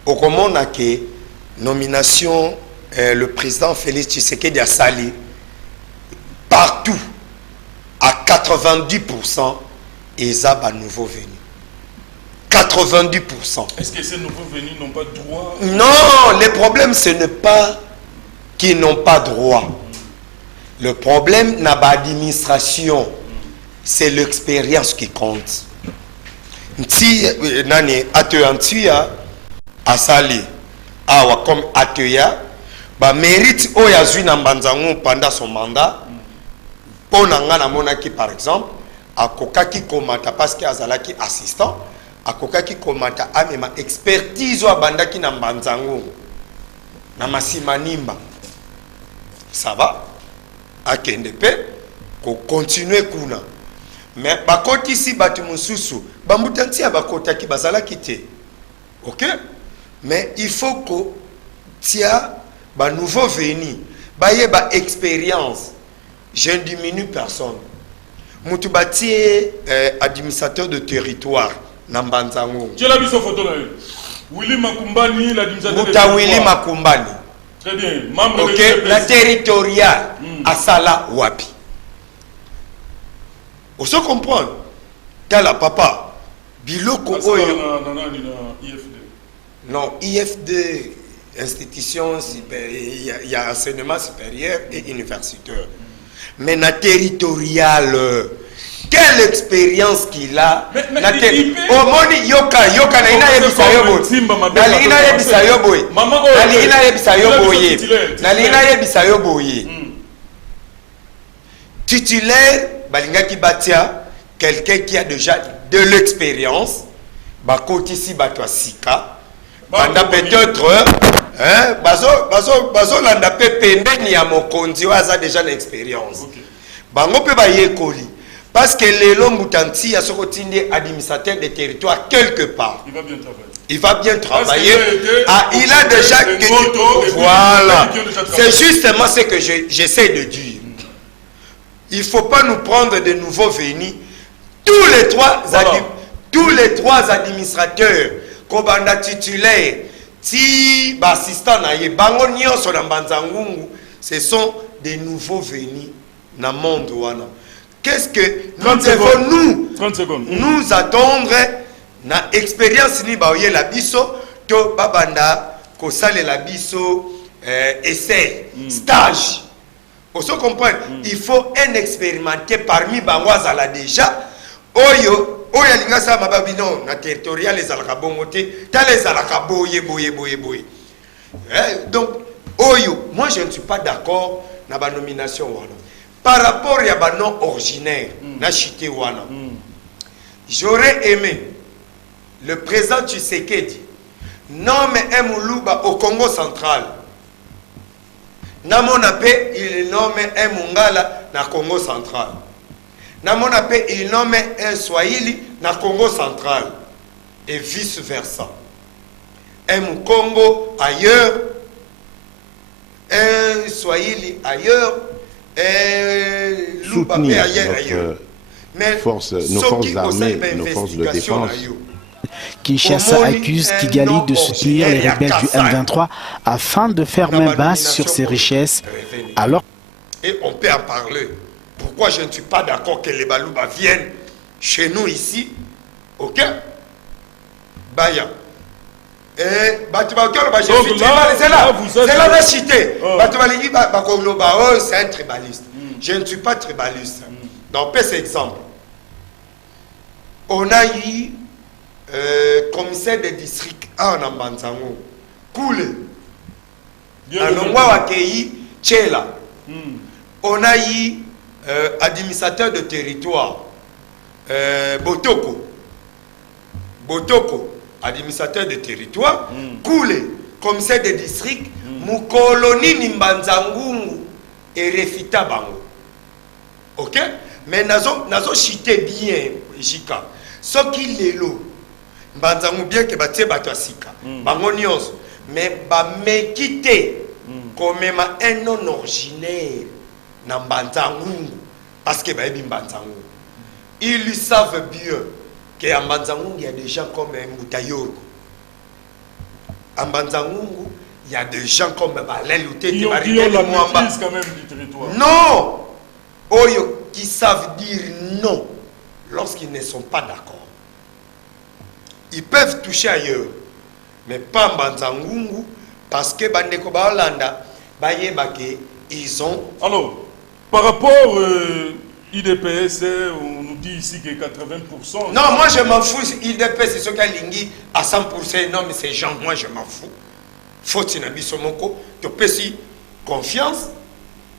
Au Komona, que nomination, le président Félix Tshisekedi a sali partout, à 90%, et ça va nouveau venu. 90%. Est-ce que ces nouveaux venus n'ont pas droit? Non, le problème, ce n'est pas qu'ils n'ont pas droit. Le problème n'a pas d'administration. C'est l'expérience qui compte. Si nani Atoyantuya a sali, awa comme Atoya, ba mérite oyazui na mbanzangu pendant son mandat, pour nanga na monaki par exemple, a kokaki komata parce que azalaki assistant, a kokaki komata amema expertise wa bandaki na mbanzangu na masimanimba. Ça va? A kendepe ko continuer kuna. Mais bakoti si batu mususu, bambutanti ya bakota ki bazala kite. OK? Mais il faut que tia ba nouveau venu, ba ye ba expérience. Je ne diminue personne. Mutu batie administrateur de territoire na Mbanzango. Tu as vu sa photo là? Willy Makumbani, l'administrateur de territoire. Willy Makumbani. Très bien. Membre OK, la territoriale asala wapi. On se comprend. T'as la papa. Biloko oyo. Non, IFD, institution, il y a enseignement supérieur et universitaire. Mais la territoriale, quelle expérience qu'il a. Au moni yoka na ina yebisa yoboy. Na ina yebisa yoboy. Na ina yebisa yoboy. Na ina yebisa yoboy. Titulaire, balingaki batia, quelqu'un qui a déjà de l'expérience, bakoti si batwa sika, banda peut-être, bazo landa pe pembeni ya mokonzi waza déjà l'expérience. Bango pe ba yekoli. Parce que les Lombutanti a sorti administrateur des territoires quelque part. Il va bien travailler. Il va bien travailler. Il a déjà... Voilà. C'est justement ce que j'essaie de dire. Il ne faut pas nous prendre de nouveaux venus. Tous les trois administrateurs, Kobanda titulaire, ti assistant naye, bango nyonso na Mbanzangungu, ce sont des nouveaux venus dans le monde wana. Qu'est-ce que nous devons nous attendre na expérience ni baoye la biso to babanda ko sale la biso essai stage. On se comprend. Il faut un expérimenté parmi bangoza là déjà. Oyo linga sa mababi non na territorial les alaka bongote, ta les alaka boye. Donc oyo, moi je ne suis pas d'accord na ba nomination wana. Par rapport à ba nom originaire na chité wana. J'aurais aimé le président Tshisekedi nomme un Muluba au Congo central. Namona pe il nomme un Mungala na Congo central. Namona pe il nomme un Swahili na Congo central. Et vice versa. Un Congo ailleurs, un Swahili ailleurs, soutenir nos forces armées, nos forces de défense. Kinshasa accuse Kigali de soutenir les rebelles du M23 afin de faire main basse sur ses richesses. Alors... Et on peut en parler. Pourquoi je ne suis pas d'accord que les Balouba viennent chez nous ici? Ok? Baya. C'est là la cité. C'est un tribaliste. Je ne suis pas tribaliste. Donc, par exemple, on a eu commissaire de district 1 na Mbanzango Koule Anongwa Wakei Tchela. On a eu administrateur de territoire Botoko, administrateur de territoire, Koule, commissaire de district, Moukoloni Nimbanzangungu et Refita Bango. Ok? Mais nazo chité bien, Jika. Ce qui est là, Mbanzangu bien que batte batwasika. Bango nyonso. Mais ba me quitter comme un non originaire na Mbanzangungu. Parce que baebi Mbanzangungu. Ils savent bien qu'à Mbanzangungu, il y a des gens comme Moutayorgo. À Mbanzangungu, il y a des gens comme Balelouté qui ont la maîtrise quand même du territoire. Non! Oyo qui savent dire non lorsqu'ils ne sont pas d'accord. Ils peuvent toucher ailleurs, mais pas Mbanzangungu, parce que Bandeko Baolanda, ils ont... Alors, par rapport IDPS, on nous dit ici que 80%... Non, moi je m'en fous. IDPS, c'est ce qu'a lingui à 100%. Non, mais ces gens, moi je m'en fous. Faut que tu aies confiance.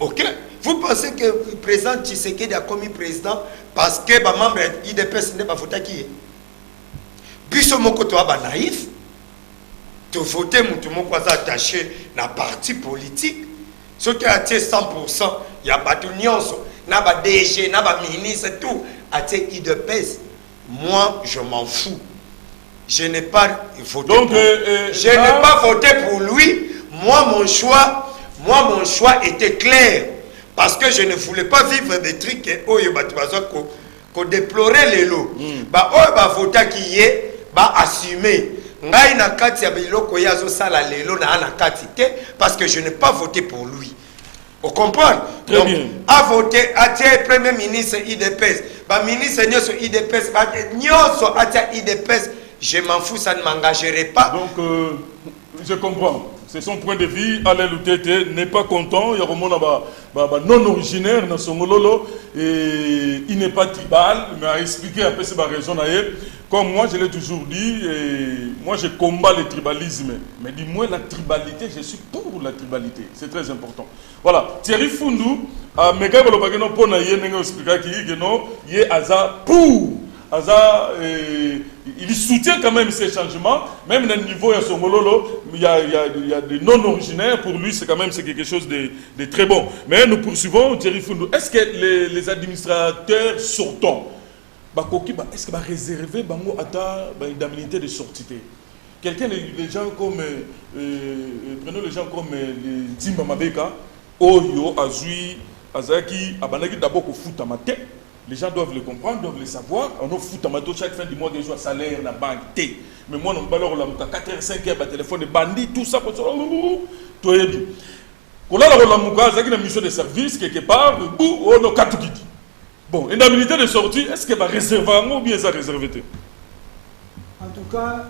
Ok? Vous pensez que le président Tshisekedi a commis président parce que les membres de l'IDPS n'est pas voté qui est? Puis ce mot que tu as naïf, tu votes, tu as attaché à un parti politique. Ce qui a été 100%, il y a pas de nuance. Il y a des DG, il y a des ministres, tout. IDPS. Moi, je m'en fous. Je n'ai pas voté pour lui. Je n'ai pas voté pour lui. Moi, mon choix était clair. Parce que je ne voulais pas vivre des trucs qu'on déplorait les lots. Voter qui est, assumer. Parce que je n'ai pas voté pour lui. Vous comprenez? Donc, à voter, à le premier ministre IDPS, ministre IDPS, IDPS, je m'en fous, ça ne m'engagerait pas. Donc, je comprends. C'est son point de vue. Alain Loutete n'est pas content. Il y a un non originaire dans son mololo. Et il n'est pas tribal, mais a expliqué un peu ses raisons. Comme moi, je l'ai toujours dit, moi je combats le tribalisme. Mais dis-moi, la tribalité, je suis pour la tribalité. C'est très important. Voilà. Thierry Fundou, il soutient quand même ces changements, même dans le niveau de son mololo, il y a des non-originaires, pour lui c'est quand même quelque chose de très bon. Mais nous poursuivons, Thierry Fundou. Est-ce que les administrateurs sortants, est-ce que va réserver une indemnité de sortie? Quelqu'un, les gens comme prenons les gens comme Zimba Mabeka, Oyo, Azui, Azaki, Abanaki d'abord au foot à ma tête. Les gens doivent le comprendre, doivent le savoir. On a foot à ma tête chaque fin du mois, des jours salaire, la banque, T. Mais moi, on a 4 h 5 h téléphone, bandits, tout ça, pour ça. Tout est dit. Quand on a une mission de service, quelque part, on a 4 guides. Bon, une indemnité de sortie, est-ce qu'elle va réserver ou bien ça réserver? En tout cas,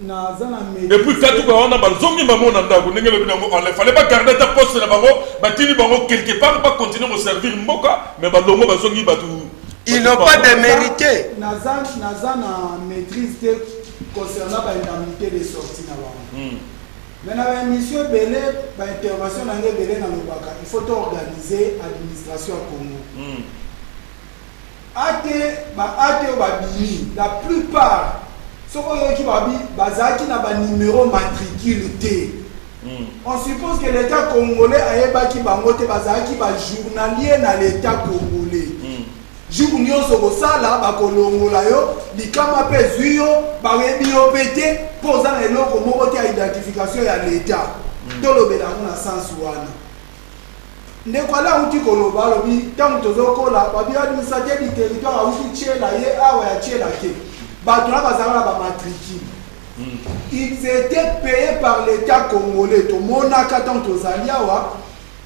et puis quand on a besoin il ne fallait pas garder ta poste là-bas, quelque part, pas continuer à servir Mboka, mais ils n'ont pas de mérité. Naza na maîtrise concernant l'indemnité de sortie. Mais dans la mission Belé, l'intervention dans le Baka, il faut organiser l'administration à Congo. La plupart, ceux qui ont un numéro matricule T. On suppose que l'État congolais a un journalier dans l'État congolais. Jour nyonso sala bakolongola yo likama pe zuyo bawebi yo pété poza eloko moko te identification ya l'État. Tolobela na sens wana. Ndekwala uti koloba lobi tant tozokola babi administrateur du territoire uti tchela ye awa ya tchela ke. Batona bazala ba matricule. Ils étaient payés par l'État congolais. Tout le monde a tant tozaliawa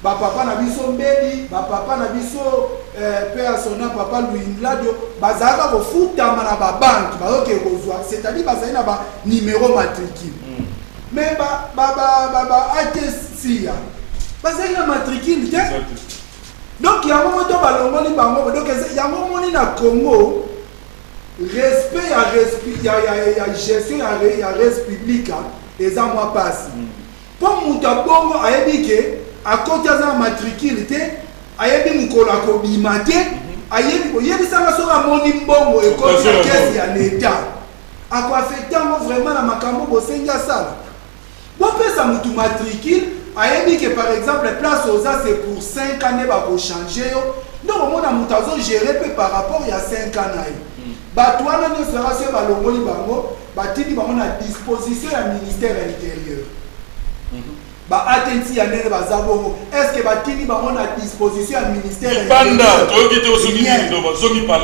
ba papa na biso mbeli, ba papa na biso père sona papa Louis Ngladio bazaka ko futama na ba banque baoke kozwa, c'est-à-dire bazali na ba numéro matricule. Mais ba atesia bazali na matricule te. Donc il y a un moment to balongoli bango, donc il y a un moment na Congo respect ya gestion ya res public eza mwa pasi mpo moto abongo ayebi ke akoti aza na matricule te ayebi mokolo akobima te oyebisanga soki amoni mbongo ekoti na kesi ya leta akoaffecte yango vraiment na makambo bosengi asala bopesa motu matricule ayebi ke par exemple place oza c'est pour 5 années bakochange yo donc omona moto azogere mpe par rapport ya 5 ans na ye bato wana nyonso yaka soki balongoli bango batindi bango na disposition ya ministère intérieur baatenti ya ndenge baza bongo est ce que batindi bango na disposition ya ministère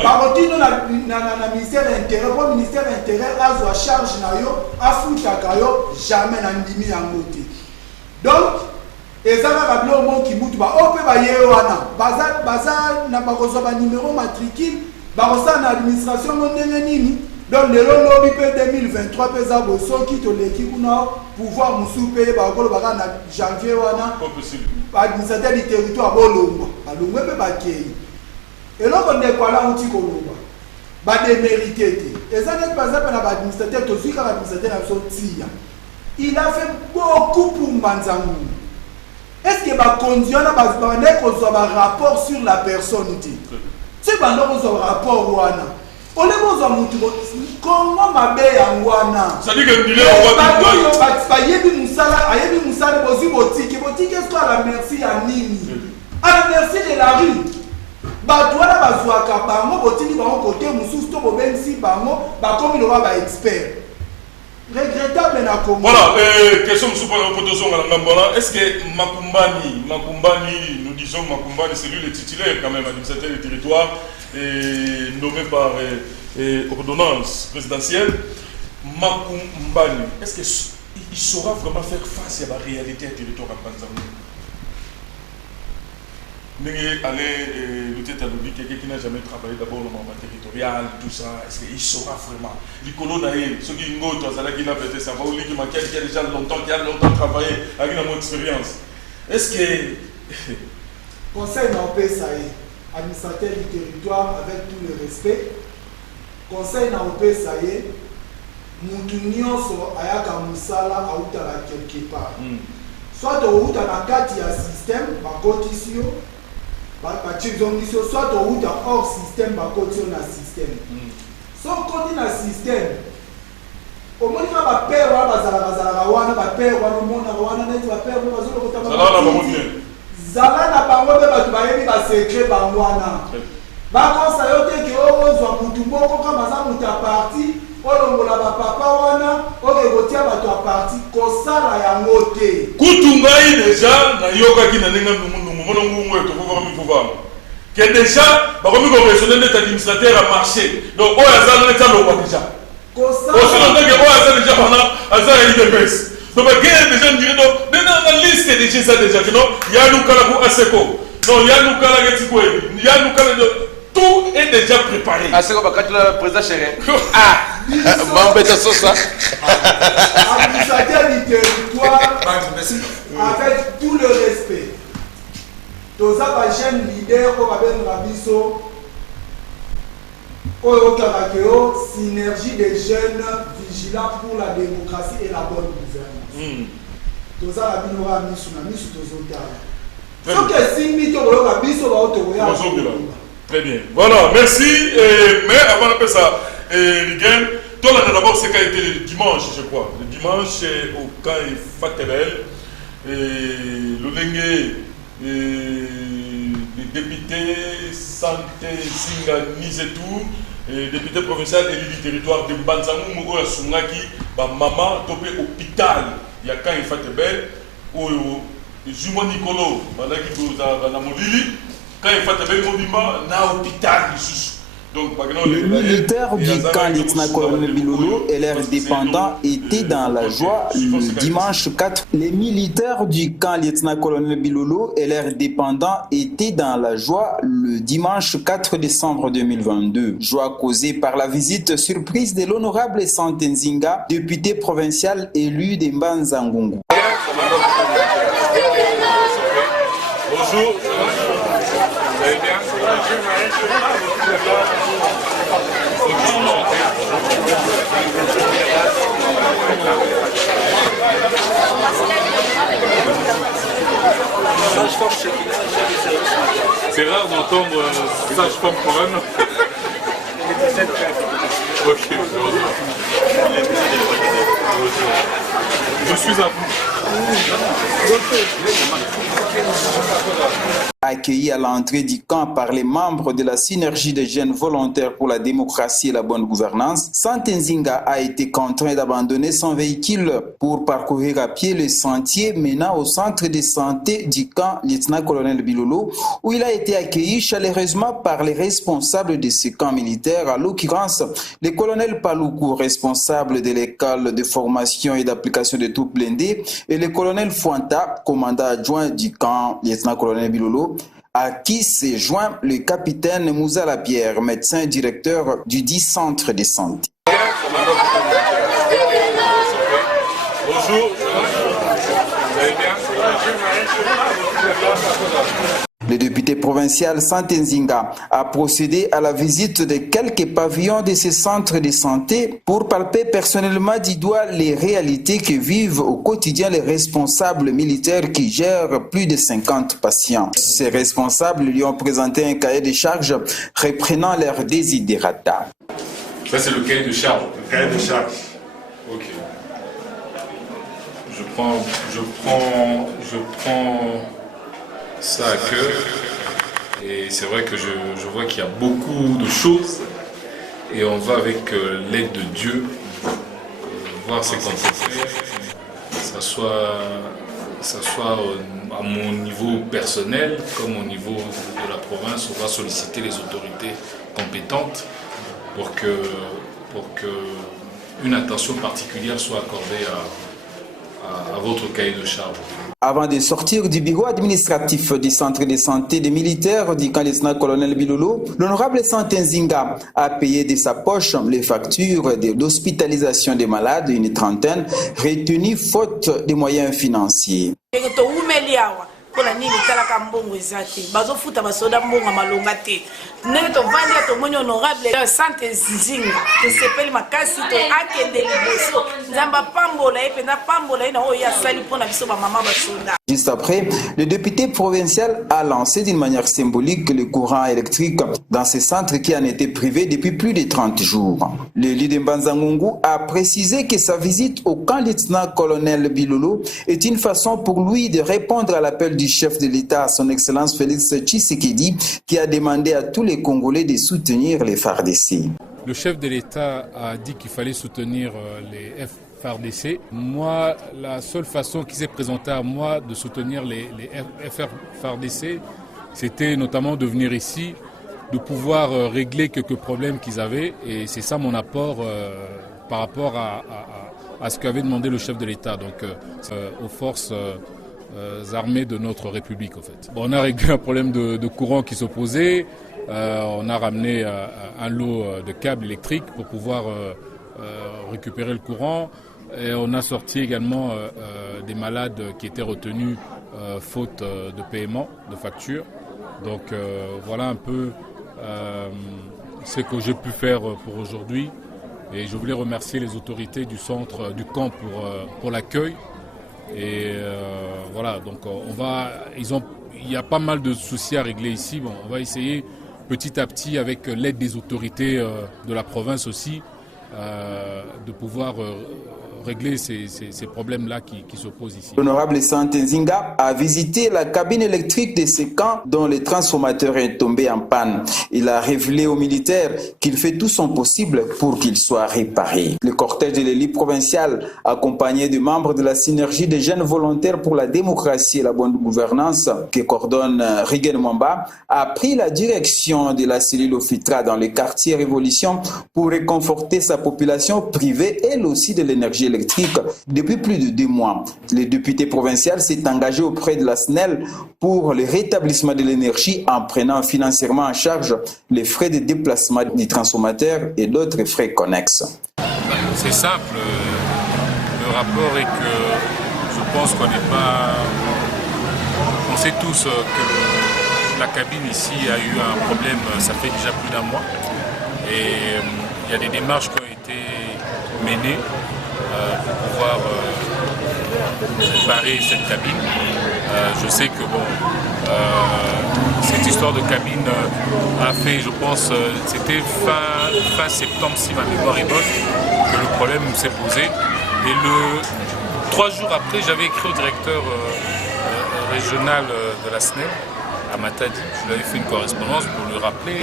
bakotindo na ministère intérieur mpo ministère intérieur azwa charge na yo afutaka yo jamais na ndimi yango te donc eza kaka bilo moki mutu bao mpe baye wana baza na bakozwa banimero matricule bakosala na administration ngo ndenge nini donc lelo lobi mpe 2023 mpe eza boye soki toleki kuna pouvoir mosusu mpe bakolobaka na janvier wana baadministrateur du territoire bolongwa balongwe mpe bakei eloko ndeko alauti koloba bademerite te eza neti baza mpe na baadministrateur tozwi kaka administrateur na biso tia il a fait beaucoup pour Mbanzangu. Est-ce que bakonzi wana bazibande kozwa ba rapport sur la personne ti? C'est bando kozwa rapport wana. Ole kozwa mutu Kongo mabe yango wana. Ça dit que ndile ba yebi musala bozi botiki est-ce à la merci ya nini? À la merci de la rue. Bato wana bazwaka bango botiki bango côté mususu to bobensi bango bakomi lo ba expert. Regrettable na Congo. Voilà, question pour la est-ce que Makumbani, nous disons Makumbani, c'est lui le titulaire quand même, administrateur du territoire, nommé par ordonnance présidentielle. Makumbani, est-ce qu'il saura vraiment faire face à la réalité du territoire à Panzango? Quelqu'un qui n'a jamais travaillé d'abord dans le moment territorial, tout ça, est-ce qu'il saura vraiment? Les colons, ceux qui ont peut-être ça va ou qui a déjà longtemps travaillé avec mon expérience. Est-ce que. Conseil n'a pas ça, administrateur du territoire, avec tout le respect, conseil n'a pas ça, Moutounionso ayaka musala autala quelque part. Soit au na kati ya système, bakotisi yo. Soit au hors système, na système. Sauf qu'on dit na système, au moins il y a un père, il y a un père, Zala na bango be batu bayebi ba secret bangwana. Ba konsa yote ke ozwa mutu moko kama za mutu a parti, olongola ba papa wana, okegotia batu a parti kosala yango te. Kutu ngai déjà na yoka ki na nenga ndungu mono ngungu eto pouvoir. Que déjà ba komi ko raisonner net administrateur a marché. Donc o ya za na lo déjà. Kosala. Aussi longtemps que o ya za déjà pendant azar il dépêche. Donc, il y a déjà une liste de ça déjà. Il y a nous pour Aseko. Non, il y a nous il y a nous tout est déjà préparé. Aseko, le président chéri. Ah, m'embête sur ça. Administrateur du territoire, avec tout le respect. Tous les jeunes leaders, comme Abel Rabiso, synergie des jeunes vigilants pour la démocratie et la bonne gouvernance. Très bien. Voilà, merci. Mais avant de faire ça, Rigel, toi là d'abord c'est qu'a été le dimanche, je crois. Le dimanche au camp Fatebel, l'Olenge, les députés Santé, Singa, Nizetou, député provincial élu du territoire de Mbanzangu, Mogo ya Sungaki, maman topé hôpital. Il y a quand il fait belle, ou Jumo Nicolo, quand il fait belle, Mobima, na hôpital. Le militaire du camp lieutenant-colonel Bilolo et leurs dépendants étaient dans la joie le dimanche 4. Les militaires du camp lieutenant-colonel Bilolo et leurs dépendants étaient dans la joie le dimanche 4 décembre 2022. Joie causée par la visite surprise de l'honorable Santenzinga, député provincial élu de Mbanzangungu. Bonjour. C'est rare d'entendre sage-femme foraine. Ok, je suis à vous. Accueilli à l'entrée du camp par les membres de la synergie des jeunes volontaires pour la démocratie et la bonne gouvernance, Santenzinga a été contraint d'abandonner son véhicule pour parcourir à pied le sentier menant au centre de santé du camp lieutenant-colonel Bilolo, où il a été accueilli chaleureusement par les responsables de ce camp militaire, à l'occurrence le colonel Paloukou, responsable de l'école de formation et d'application des troupes blindées, et le colonel Fuanta, commandant adjoint du camp lieutenant-colonel Bilolo, à qui s'est joint le capitaine Moussa Lapierre, médecin directeur du dit centre de santé. Bonjour, vous allez bien? Le député provincial Santenzinga a procédé à la visite de quelques pavillons de ce centre de santé pour palper personnellement du doigt les réalités que vivent au quotidien les responsables militaires qui gèrent plus de 50 patients. Ces responsables lui ont présenté un cahier de charges reprenant leurs désiderata. Ça c'est le cahier de charges. Le cahier de charges. Ok. Je prends ça à cœur, et c'est vrai que je vois qu'il y a beaucoup de choses, et on va avec l'aide de Dieu voir ce qu'on peut faire, ça soit à mon niveau personnel comme au niveau de la province. On va solliciter les autorités compétentes pour que une attention particulière soit accordée à votre cahier de charges. Avant de sortir du bureau administratif du centre de santé des militaires du camp lieutenant-colonel Bilolo, l'honorable Santenzinga a payé de sa poche les factures d'hospitalisation des malades, une trentaine, retenues faute de moyens financiers. Mpona nini talaka mbongo eza te bazofuta basoda mbongo malonga te ndenge tovandi ya tomoni honorable Santenzinga tosepeli makasi to akende liboso nzamba pambola ye mpenza pambola ye na oyo asali mpona biso bamama basoda. Juste après, le député provincial a lancé d'une manière symbolique le courant électrique dans ce centre qui en était privé depuis plus de 30 jours. Le leader Mbanzangungu a précisé que sa visite au camp lieutenant-colonel Bilolo est une façon pour lui de répondre à l'appel du chef de l'État, son Excellence Félix Tshisekedi, qui a demandé à tous les Congolais de soutenir les FARDC. Le chef de l'État a dit qu'il fallait soutenir les FARDC. Moi, la seule façon qui s'est présentée à moi de soutenir les FARDC, c'était notamment de venir ici, de pouvoir régler quelques problèmes qu'ils avaient. Et c'est ça mon apport par rapport à ce qu'avait demandé le chef de l'État, donc aux forces armées de notre République, en fait. Bon, on a réglé un problème de courant qui s'opposait. On a ramené un lot de câbles électriques pour pouvoir récupérer le courant. Et on a sorti également des malades qui étaient retenus faute de paiement, de facture. Donc voilà un peu ce que j'ai pu faire pour aujourd'hui. Et je voulais remercier les autorités du centre, du camp pour l'accueil. Et voilà, donc il y a pas mal de soucis à régler ici. Bon, on va essayer petit à petit, avec l'aide des autorités de la province aussi, de pouvoir régler ces problèmes-là qui s'opposent ici. L'honorable Santenzinga a visité la cabine électrique de ce camp dont le transformateur est tombé en panne. Il a révélé aux militaires qu'il fait tout son possible pour qu'il soit réparé. Le cortège de l'élite provinciale, accompagné de membres de la synergie des jeunes volontaires pour la démocratie et la bonne gouvernance, que coordonne Rigen Mwamba, a pris la direction de la cellule Ofitra dans le quartier Révolution pour réconforter sa population privée, elle aussi de l'énergie électrique depuis plus de 2 mois. Le député provincial s'est engagé auprès de la SNEL pour le rétablissement de l'énergie en prenant financièrement en charge les frais de déplacement du transformateur et d'autres frais connexes. C'est simple. Le rapport est que je pense qu'on n'est pas... On sait tous que la cabine ici a eu un problème, ça fait déjà plus d'1 mois. Et y a des démarches qui ont été menées pour pouvoir barrer cette cabine. Je sais que cette histoire de cabine a fait, je pense, c'était fin septembre, si ma mémoire est bonne, que le problème s'est posé. Et 3 jours après, j'avais écrit au directeur régional de la SNEL, à Matadi. Je lui avais fait une correspondance pour lui rappeler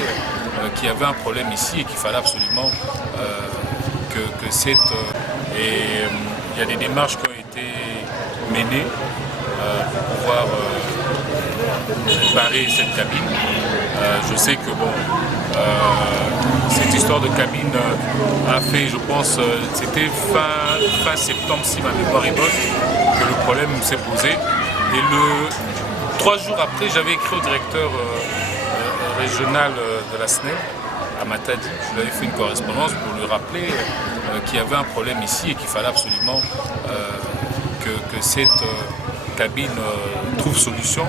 qu'il y avait un problème ici et qu'il fallait absolument que cette... et il y a des démarches qui ont été menées pour pouvoir barrer cette cabine. Je sais que cette histoire de cabine a fait, je pense, c'était fin septembre, si ma mémoire est bonne, que le problème s'est posé. Et 3 jours après, j'avais écrit au directeur régional de la SNEL, à Matadi. Je lui avais fait une correspondance pour lui rappeler qu'il y avait un problème ici et qu'il fallait absolument que cette cabine trouve solution,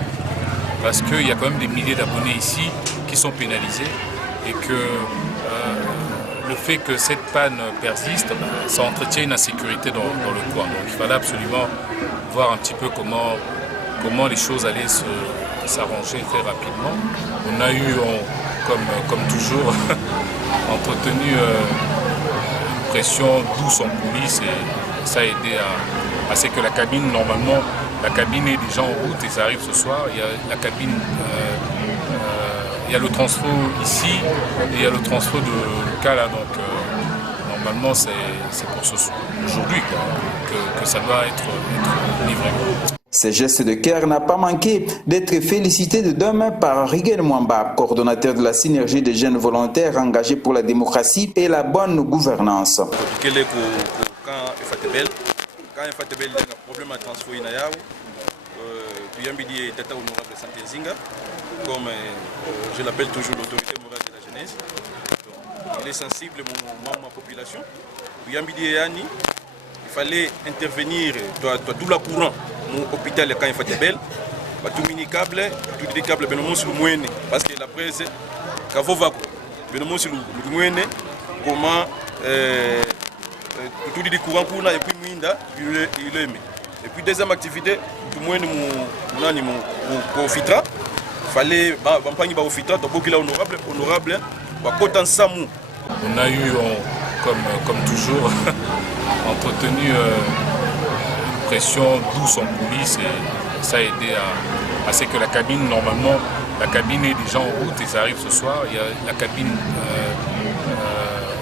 parce qu'il y a quand même des milliers d'abonnés ici qui sont pénalisés et que le fait que cette panne persiste, ça entretient une insécurité dans le coin. Donc il fallait absolument voir un petit peu comment les choses allaient s'arranger très rapidement. On a eu, comme toujours, entretenu une pression douce en coulisses et ça a aidé à ce que la cabine, normalement, la cabine est déjà en route et ça arrive ce soir. Il y a la cabine, il y a le transfo ici et il y a le transfo de Kala. Donc normalement, c'est pour aujourd'hui que ça doit être livré. Ce geste de cœur n'a pas manqué d'être félicité de demain par Rigel Mwamba, coordonnateur de la synergie des jeunes volontaires engagés pour la démocratie et la bonne gouvernance. Quand il y a un problème à transférer, il y a un tata honorable Santé Zinga, comme je l'appelle toujours l'autorité morale de la jeunesse. Il est sensible à ma population. Il y a un il fallait intervenir tout la courant mon hôpital quand il fait belle tout mini câble tout des câbles ben mon sur moine parce que la presse kavo va ben mon sur le moine comment tout des courant pour et puis minda il aime et puis deuxième activité tout moine mon animal au fitra fallait campagne ba au fitra donc qu'il a honorable ba kotan samu. On a eu comme toujours entretenu une pression douce en coulisses et ça a aidé à ce que la cabine, normalement, la cabine est déjà en route et ça arrive ce soir. Il y a la cabine,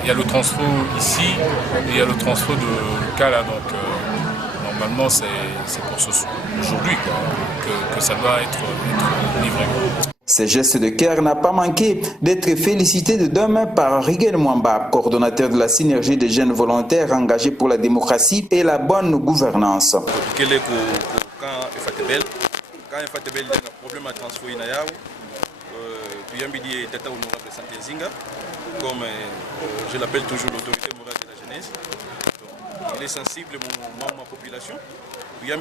il y a le transfo ici et il y a le transfo de Kala. Donc normalement, c'est pour aujourd'hui que ça doit être livré. Ce geste de cœur n'a pas manqué d'être félicité de demain par Rigel Mwamba, coordonnateur de la synergie des jeunes volontaires engagés pour la démocratie et la bonne gouvernance. Quand il y a un problème à transférer, il y a un tata honorable Santé Zinga, comme je l'appelle toujours l'autorité morale de la jeunesse. Il est sensible à ma population. Il y a un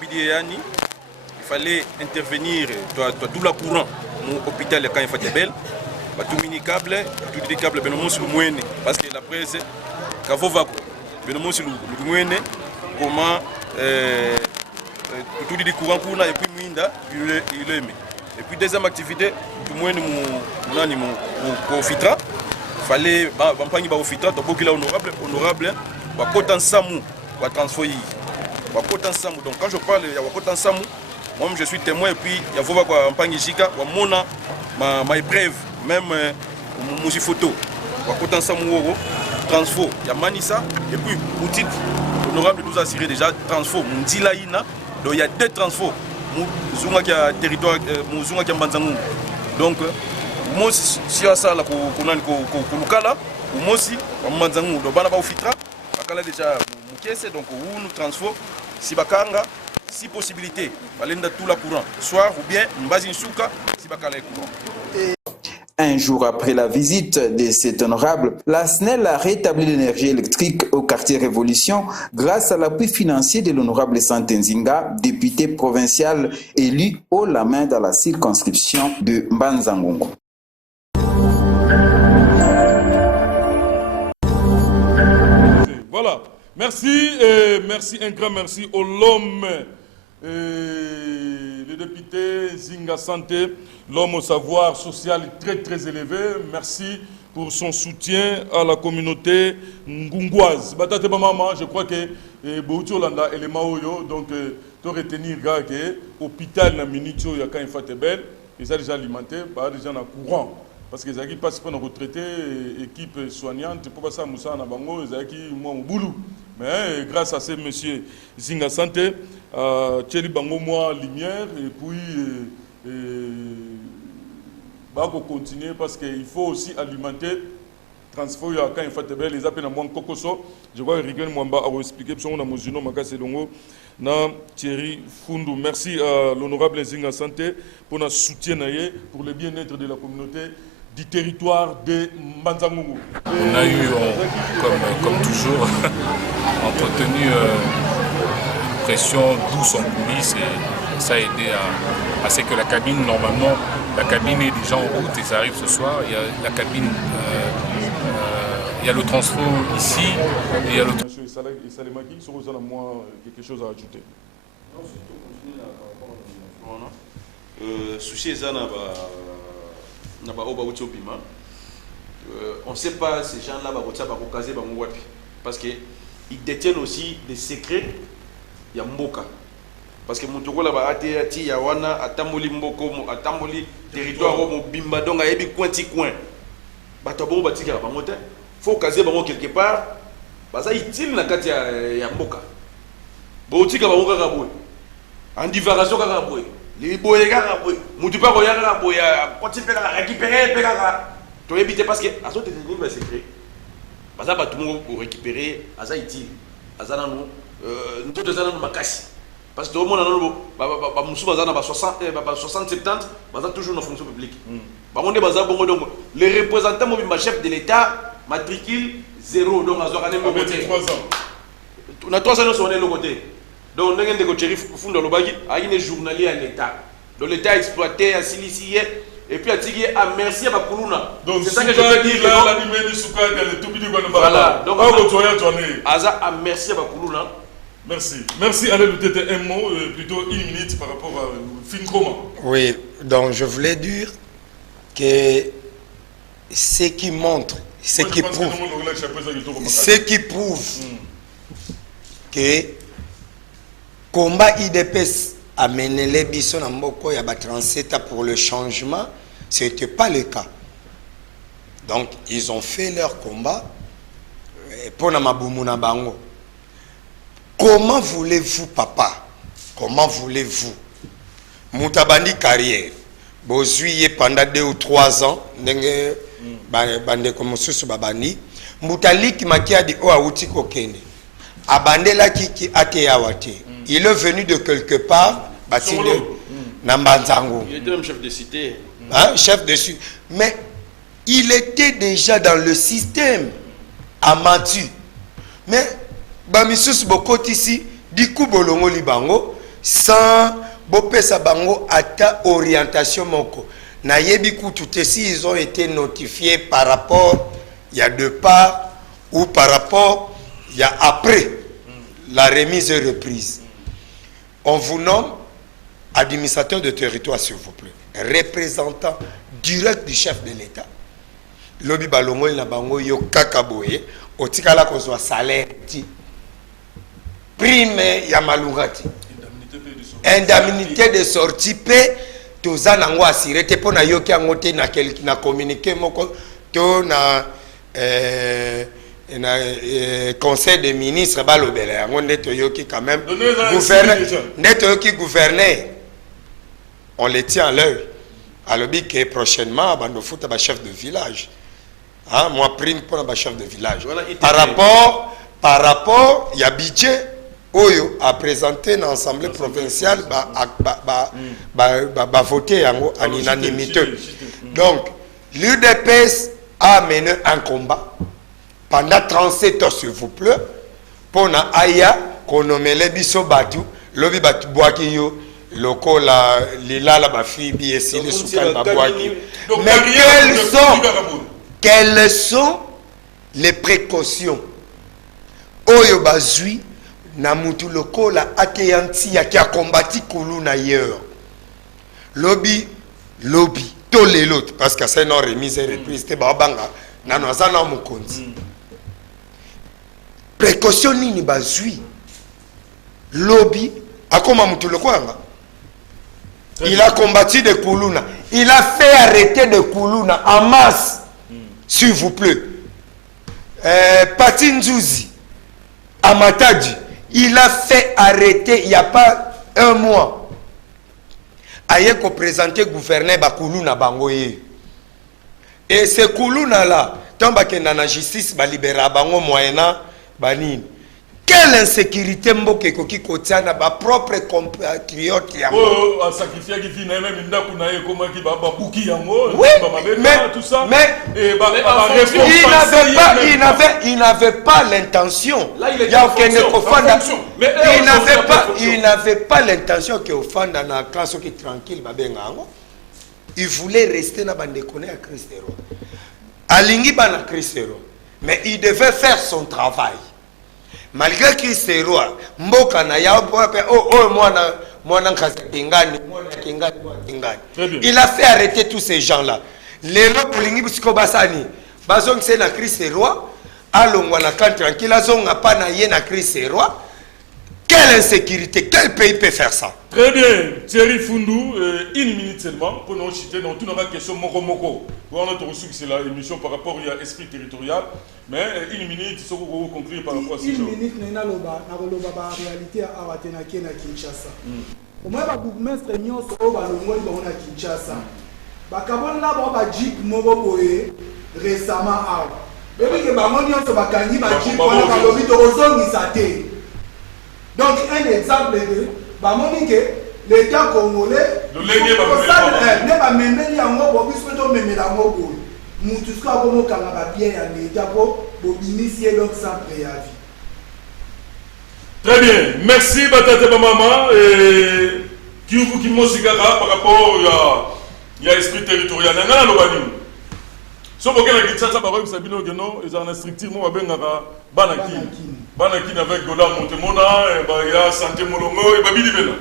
il fallait intervenir tout la courant mon hôpital quand il fait belle tout mini câble tout des câbles ben mon sur moine parce que la presse kavo va ben mon sur le moine comment tout des courant pour et puis minda il aime et puis deuxième activité tout moine mon animal au fitra fallait campagne ba au fitra donc qu'il a honorable ba kotan samu ba transfo ba kotan samu. Donc quand je parle il y a kotan samu, moi je suis témoin et puis il y a quoi en Pangishika, ma épreuve, même mon photo, Wakotan Samuoro, transfo, il y a Manissa, et puis Boutique, honorable nous assurer déjà transfo, Mundilaïna, donc il y a 2 transfos, Zunga qui a territoire, Zunga qui a Banzangou. Donc, moi si il y a ça là, Koulukala, moi aussi, Banzangou, donc Banaba Fitra, Bakala déjà Moukese, donc nous transfo, Sibakanga. Si possibilité, balenda tout la courant, soir ou bien Mbazi Souka, si bakala courant. Un jour après la visite de cet honorable, la SNEL a rétabli l'énergie électrique au quartier Révolution grâce à l'appui financier de l'honorable Santé Zinga, député provincial élu haut la main dans la circonscription de Mbanzangongo. Voilà. Merci, merci, un grand merci au l'homme, le député Zinga Santé, l'homme au savoir social très très élevé. Merci pour son soutien à la communauté ngungwaze. Batate maman, je crois que Boutiolanda et les Maoyo, donc tu retenir que l'hôpital na minutio ya quand Fatebel, ils ont déjà alimenté, déjà na courant. Parce que les passent pour nos retraités, équipe soignante, pour passer à Moussa Nabango, ils ont moi au boulot. Mais grâce à ces messieurs Zinga Santé, Tcheli Bango moi lumière, et puis bah continuer parce qu'il faut aussi alimenter. Transfert quand il fait belle les appels à moi Kokoso. Je vois Rigen Mwamba a expliqué parce qu'on a Moussino Makase Longo na Thierry Fundu. Merci à l'honorable Zinga Santé pour notre soutien pour le bien-être de la communauté du territoire de Mbanzangungu. On a eu, comme toujours, entretenu une pression douce en coulisses et ça a aidé à ce que la cabine, normalement, la cabine est déjà en route et ça arrive ce soir. Il y a la cabine, il y a le transfert ici et il y a le... Monsieur Salemaki, si vous avez quelque chose à ajouter. Souci on ne sait pas ces gens-là parce qu'ils détiennent aussi des secrets. Il y a Mboka. Parce que Moutouko là-bas, il y a Wana, Atamboli Mboko, Atamboli territoire, Bimba, donc il y a coin. Batabo Batika, il faut caser quelque part. Ça utile na kati ya Mboka. Botika Bangoka Raboy. En divagation Raboy. Les boyes Raboy. Moutoupa Roya Raboy. Quand tu peux récupérer, tu peux éviter parce que à ce moment là secret. Ça va tout le monde pour récupérer. Ça utile. Ça non. Nous tous les ans makasi. Parce que tout le monde a 60-70, toujours dans la fonction publique. Les représentants du chef de l'État matricule 0. Donc, on a 3 ans sur le côté. Donc, on a des journaliers à l'État. Donc, l'État a exploité, a silicié, et puis a dit merci à Bakuluna. Donc, c'est ça que je veux dire. Voilà. Donc, merci à Bakuluna. Merci. Merci. Allez, peut-être un mot, plutôt 1 minute par rapport à Fincoma. Oui, donc je voulais dire que ce qui montre, ce qui prouve que combat IDPS a mené les bisons en Moko et a 37 pour le changement, ce n'était pas le cas. Donc, ils ont fait leur combat pour Namabumuna Bango. Comment voulez-vous, papa? Comment voulez-vous? Moutabandi carrière. Bozuye pendant 2 ou 3 ans. Bande comme sous babani. Moutali qui m'a dit oh aouti kokene. Abande la qui ateyawate. Il est venu de quelque part. Batinde. Nambanzango. Il était même chef de cité. Hein, chef de cité. Mais il était déjà dans le système. Amatu. Mais Bamisus bokoti ici, diku bolongo libango, sans bopesa bango ata orientation moko. Na yebi kutu si ils ont été notifiés par rapport, il y a de part, ou par rapport, il y a après la remise et reprise. On vous nomme administrateur de territoire, s'il vous plaît, représentant direct du chef de l'État. Lobi balongo na bango yo kakaboye, otikala kozwa salaire ti. Prime Yamalungati. Indemnité de sortie paix. Toza nango assuré te pona yoki angote na quelqu'un na communiqué moko to na conseil des ministres balobele yango ndeto yoki quand même gouverneur ndeto yoki gouverneur on les tient à l'œil alobi que prochainement bando futa ba chef de village hein moi prime pour ba chef de village par rapport il y a budget Oyo a présenté dans l'Assemblée provinciale, voté en unanimité. Donc, l'UDPS a mené un combat pendant 37 ans, s'il vous plaît, pour na aya qu'on nomme les biso batu, lobi batu boaki yo, loko la lila la bafi biesi le soukal babouaki. Mais quelles sont les précautions oyo bazwi na mutu lokola akeyanti ya kia kombati kuluna ailleurs lobby to l'autre parce que c'est non remise et reprise te babanga nano azana mukonzi précaution nini bazwi lobby akoma mutu lokola il a combattu de Kuluna. Il a fait arrêter de Kuluna en masse. S'il vous plaît. Patinzouzi, Amatadi, il a fait arrêter il n'y a pas un mois. Aïe qu'on présentait gouverneur Kuluna Bangoye. Et ce Kuluna là, tant que la justice va libérer Bango moyennant Banine. Quelle insécurité mboke koki kotiana ba propre compatriote ya oh sacrifier qui vient même ndaku na ye comment qui ba buki yango mais tout ça mais il n'avait pas l'intention il n'avait pas l'intention que ofanda na classe qui tranquille ba bengango il voulait rester na bande connaît à Christero alingi bana Christero mais il devait faire son travail. Malgré qu'il s'est roi, mboka na ya il a fait arrêter tous ces gens-là. Les lots polingi busiko basani, bazong c'est na Christ roi, alongwa na kan tranquille, azong a pas na ye na Christ roi. Quelle insécurité, quel pays peut faire ça? Très bien, Thierry Fundou, une minute seulement pour nous citer dans toute notre question Moko. On a reçu que c'est la émission par rapport à l'esprit territorial, mais une minute, il faut conclure par rapport à ce genre. Une minute, nous avons la réalité à Aratena Kinshasa. Au moins, le bourgmestre Nyos Obalongwe à Kinshasa. Bakabon là, on va dire que récemment, mais que Bamonion se va gagner, on va dire que donc, un exemple de l'État congolais, il pas même très bien, merci Batate Maman et qui vous qui m'osigara par rapport à l'esprit territorial. So boke na Kinshasa ba ko sabino geno ezana strictement babengaka banaki avec Gola Montemona ba ya santé molongo e babili bela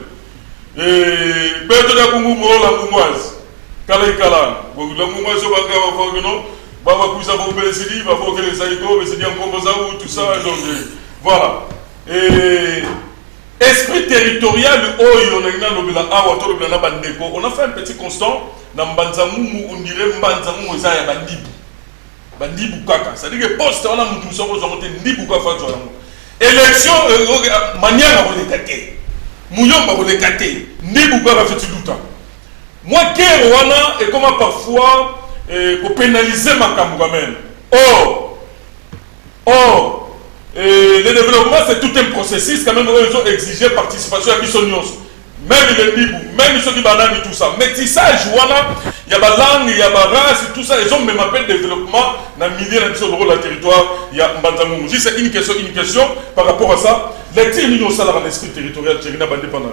e beto da kungu mo la ngumwazi kala Gola ngumwazi ba ka ba geno ba kuisa ba belesidi ba ko kele saiko besidi en za ou tout ça donc voilà et esprit territorial oyo na ngina lobela awa to lobela na bandeko on a fait un petit constant na mbanzamu on dirait mbanzamu za ya bandibu kaka c'est-à-dire que poste on a mutu soko zongote ndibu ka fa zo élection manière ba lekate muyomba ba lekate ndibu ka fa tuduta moi guerre wana et comment parfois pour pénaliser makambo quand même le développement c'est tout un processus quand même ils ont exigé participation à Bissonios. Même les Bibou, même ceux qui banani tout ça. Métissage, voilà, il y a la langue, il y a la race, tout ça. Ils ont même appelé développement dans le milieu de la territoire. Il y a Mbandamou. Si c'est une question par rapport à ça, les tirs nous ça dans l'esprit territorial, c'est une bande pendant.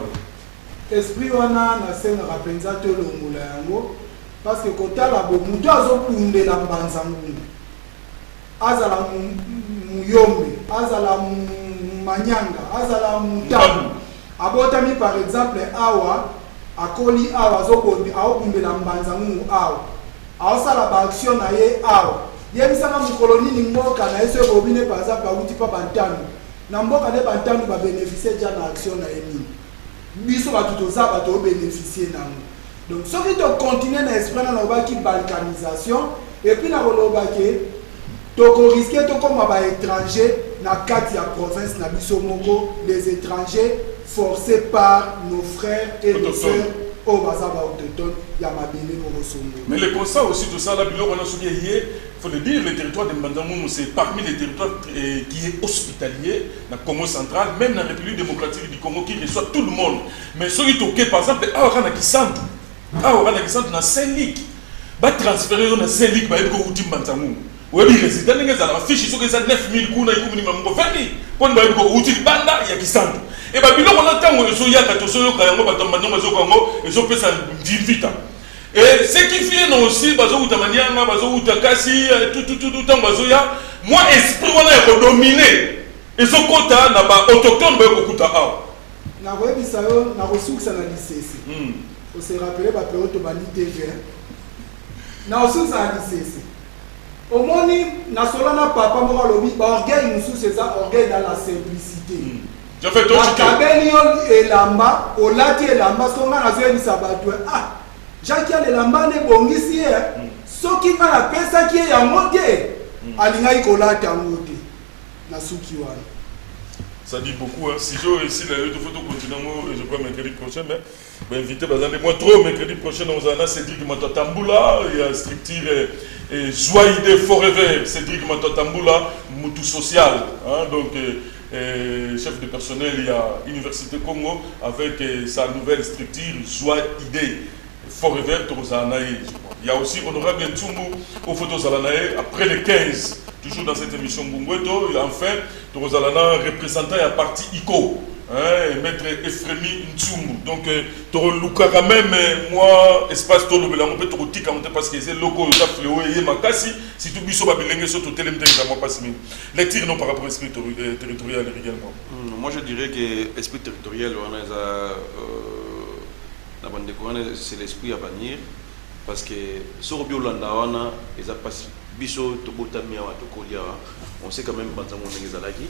Esprit wana na senga rapenza to longula yango parce que kota la bo mutu azokunde la Mbandamou. Azala muyombe, azala manyanga, azala mutamu. Abotami par exemple awa akoli awa zokondi aokumbela Mbanzangu awa aosala ba action na ye awa yemisanga mukoloni ni mboka na yeso robine par exemple auti pa bantanu na mboka ne bantanu ba bénéficier déjà na action na ye nini biso batutoza bato bénéficier nango donc ce qui doit continuer na esprit na lobaki balkanisation et puis na lobaki toko risquer to comme ba étranger na kati ya province na biso moko les étrangers forcés par nos frères et nos sœurs au Bazaba autochtone, Yamabine au Rosombo. Mais le constat aussi de ça, là, il faut le dire, le territoire de Mbandamou, c'est parmi les territoires qui est hospitalier, dans le Congo central, même dans la République démocratique du Congo, qui reçoit tout le monde. Mais ceux qui toquent, par exemple, Aorana Kisantu, dans Saint-Ligue, va transférer dans Saint-Ligue, va être au Mbandamou. Oui, les résidents, ils ont affiché sur les 9000 coups, ils ont dit, pour nous, ils ont dit, banda, il y a Kisantu. Et bien, on entend que les gens ont ça vite. Et ce qui fait aussi, moi, esprit, on a dominé ezokota na baautochtone bayokokuta awa nakoyebisa yo nakosukisa na lisese ose rappele baperiode tobandi tv nakosukisa na lisese omoni nasola na papa moko alobi baorgueil mosusu eza orgueil dans la simplicité bakabeli yo elamba olati elamba so nga nazoyebisa bato jaki ya elamba nde ebongisi ye soki nga napesaki ye yango te alingaki kolata yango te nasuki wana. Ça dit beaucoup, hein. Si je ici, il faut continuer, je crois, mercredi prochain, mais je vais inviter, moi trop, mercredi prochain, on a Cédric Matotamboula, il y a structure Joie Forever, Cédric Matotamboula, Moutou Social, hein, donc chef de personnel, il y a Université Congo, avec sa nouvelle structure Joie Forever, il y a aussi Honorable Ntumbu au Photos-Alanae, après les 15. Toujours dans cette émission Bungweto, et enfin, Torozalana représentant à parti ICO, hein, maître Efremi Ntsumbu. Donc, Toroluka quand même, moi, espace Tolo, mais là, on peut te dire parce que c'est loco, ça fléau et makasi, si tu biso babilenge sur tout télé, moi pas si lecture non par rapport à l'esprit territorial également. Moi, je dirais que l'esprit territorial, c'est l'esprit à bannir, parce que sur Biolanda, ils ont passé. Biso tobotami awa tokolia on sait quand même banzango ngezalaki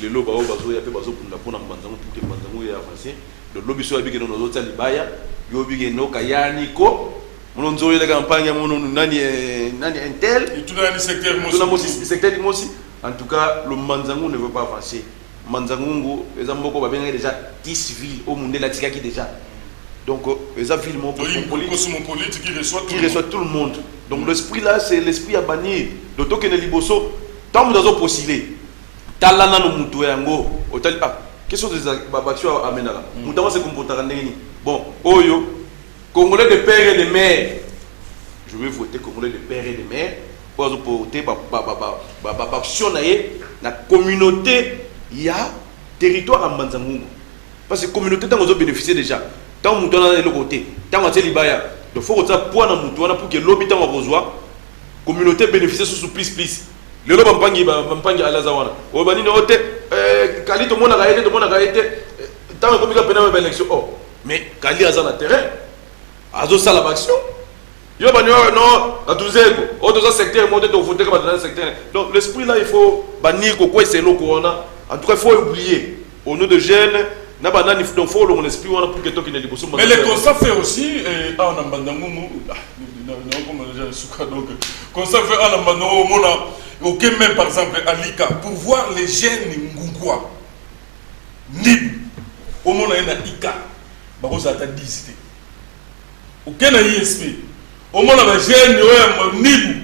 le loba o bazo ya pe bazo punda pona banzango pour que banzango ya avancer le lobiso ya bigeno no zotali baya yo bigeno kayani ko mono nzo ile campagne mono nani intel et tout dans le secteur mosi en tout cas le manzango ne veut pas avancer manzango eza mboko ba benga déjà 10 villes au monde la tikaki déjà. Donc, les villes politique qui reçoit tout le monde. Donc, l'esprit là, c'est l'esprit à bannir. D'autant que les liboso, tant que nous avons postulé, talana no mutu yango, hôtel question des babaccio à Menala. Notamment c'est comporter bon, oyo, Congolais de père et de mère. Je vais voter Congolais de père et de mère pour voter la communauté, il y a territoire en Manzangungu. Parce que la communauté, tant qu'on bénéficié déjà. Tant que nous avons le côté, tant que nous avons il faut que nous ayons pour que l'objet de la communauté bénéficie de plus. Le lobby est à la Zawana. Au Bani, Kali, tout le monde a été, tant que nous avons une élection. Mais Kali a un terrain, a une action. Il y a non, à 12 ans, autres secteurs, monter au voter dans le secteur. Donc l'esprit là, il faut bannir quoi c'est l'eau qu'on a. En tout cas, il faut oublier. Au nom de jeunes, mais les constats fait aussi, constat fait ok, même par exemple à Lika, pour voir les jeunes Ngungwa, Nib, au monde il y a Ika, Barosa a 10. Ok, il y a ISP, au monde il y a jeunes Nib,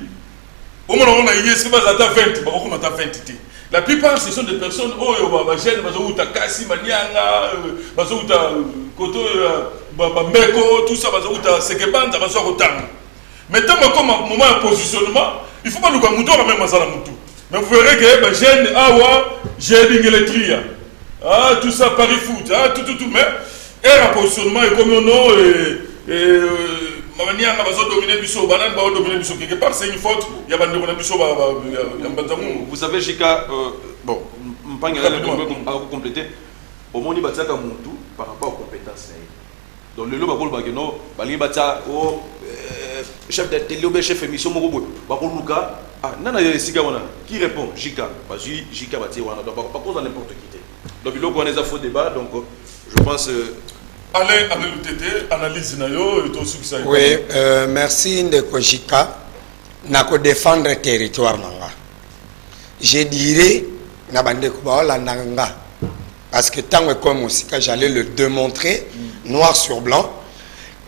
au monde il y a ISP, il y a 20. La plupart, ce sont des personnes qui ont Kasi, Manianga, Koto, Meko, tout ça, Sekeban, mais tant que comme moment de positionnement, il ne faut pas nous faire la même chose. Mais vous verrez que les jeunes, jeunes électriques, tout ça, Paris Foot, tout, mais un positionnement est comme nom Manianga va dominer Bisso, Banane va dominer Bisso. Quelque part, c'est une faute. Il y a un Bisso. Vous savez, Jika, bon, à compléter, au moins, il y a par rapport aux compétences. Donc, le lot de Bageno, Balibata, chef de télé, chef émission, Baroulouka, qui répond Jika, Jika Batiwana, donc pas cause à n'importe qui. Donc, il y a un faux débat, donc je pense. Alain Abdeloutété, analyse Nayo et tout ce que oui, merci Ndeko Jika. Nako défendre le territoire nanga. Je dirais Nabandeko Nanga. Parce que tant que comme aussi j'allais le démontrer noir sur blanc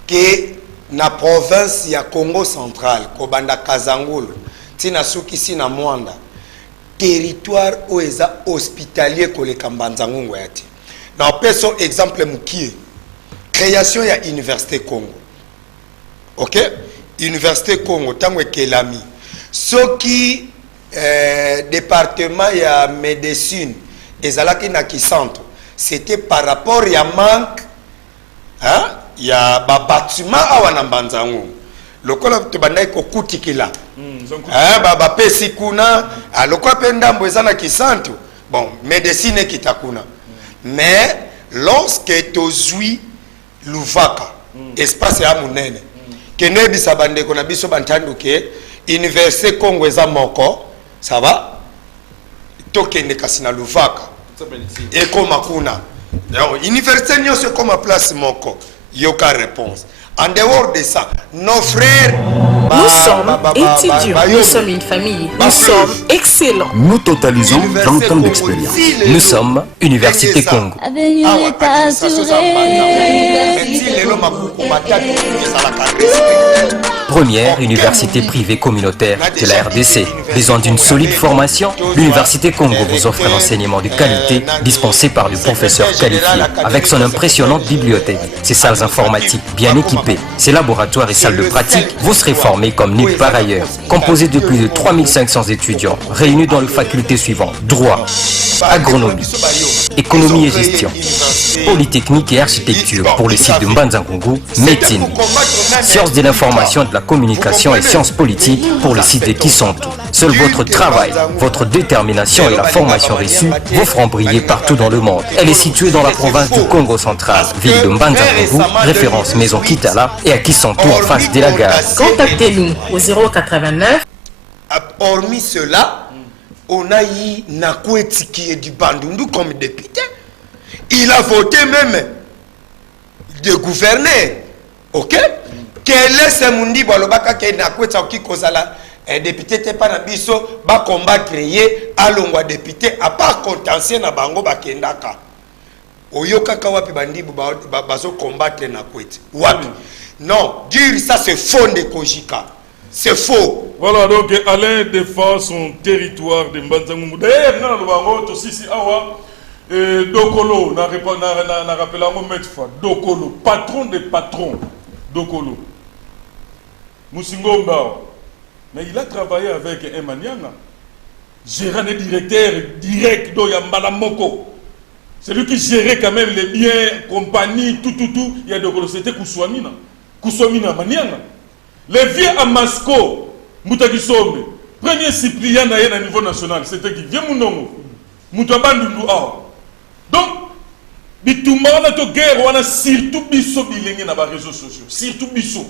que na province ya Congo central, Kobanda Kazangul, tina suki sina Mwanda, territoire où eza hospitalier ko le Kambanzangungu yati. Na peso exemple mukie. Création ya Université Congo. Ok? Université Congo, tango kelami. Ce qui département ya médecine, ezalaki na kisanto, c'était par rapport ya manque, hein? Ya ba bâtiment awana mbanzangu. Lokola tobandai ko kutikila. Ba pesi kuna, lokola pendambo ezana kisanto. bon médecine kitakuna mais lorsque tozui luvaka espace ya munene kene bisa bandeko na biso bantanduke université Congo eza moko ça va tokende kasi na luvaka ekoma kuna université nyonso ekoma place moko yoka réponse. En dehors de ça, nos frères... Nous sommes étudiants, nous sommes une famille, nous sommes excellents. Nous totalisons 30 ans d'expérience. Nous sommes Université Congo. Première université privée communautaire de la RDC. Besoin d'une solide formation, l'Université Congo vous offre un enseignement de qualité dispensé par des professeurs qualifiés avec son impressionnante bibliothèque, ses salles informatiques bien équipées, ses laboratoires et salles de pratique. Vous serez formés comme nulle part ailleurs. Composé de plus de 3500 étudiants réunis dans les facultés suivantes: droit, agronomie, économie et gestion, polytechnique et architecture pour le site de Mbanza-Ngungu, médecine, sciences de l'information, de la communication et sciences politiques pour le site de Kisontou. Seul votre travail, votre détermination et la formation reçue vous feront briller partout dans le monde. Elle est située dans la province du Congo central, ville de Mbanza-Ngungu, référence maison Kitala, et à Kisontou en face de la gare. Contactez-nous au 089. Hormis cela, on a eu Nakweti qui est du Bandundu comme député. Il a voté même de gouverner. Ok? Quel est ce mundi balobaka ke Nakweti qui kozala député te pas biso ba combat créé à longwa député à part contentieux na bango bakendaka. Oyoka kawapi bandibu bazo combattre Nakweti. Wapi? Non, dire ça c'est faux de Kojika. C'est faux. Voilà, donc Alain défend son territoire de Mbanza-Ngungu. D'ailleurs, dans le Bango, aussi, Dokolo, n'a rappelé un moment Dokolo, patron des patrons. Dokolo. Moussingo Mbao. Mais il a travaillé avec Emmanuel, gérant et directeur direct d'Oyambala Moko. C'est lui qui gérait quand même les biens, compagnie, tout. Il y a Dokolo, c'était Kousouamina. Kousouamina Maniana. Les vieux à Masco, Moutakisombe, premier suppléant à niveau national, c'était qui vient mon Moutabandundu. Donc, Bitouma, on a tout guerre, on a surtout biso bilingue dans les réseaux sociaux. Surtout biso.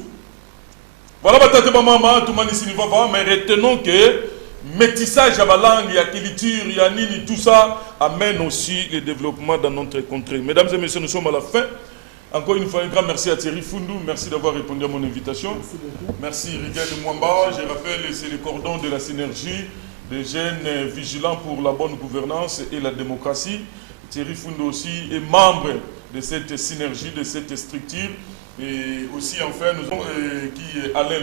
Voilà, maman, tout le monde ici, mais retenons que métissage à la langue, il y a culture, il y a nini, tout ça amène aussi le développement dans notre contrée. Mesdames et messieurs, nous sommes à la fin. Encore une fois, un grand merci à Thierry Fundou. Merci d'avoir répondu à mon invitation. Merci Rigel de Mwamba. Je rappelle, c'est le cordon de la synergie des jeunes vigilants pour la bonne gouvernance et la démocratie. Thierry Fundou aussi est membre de cette synergie, de cette structure. Et aussi, enfin, nous avons qui est Alain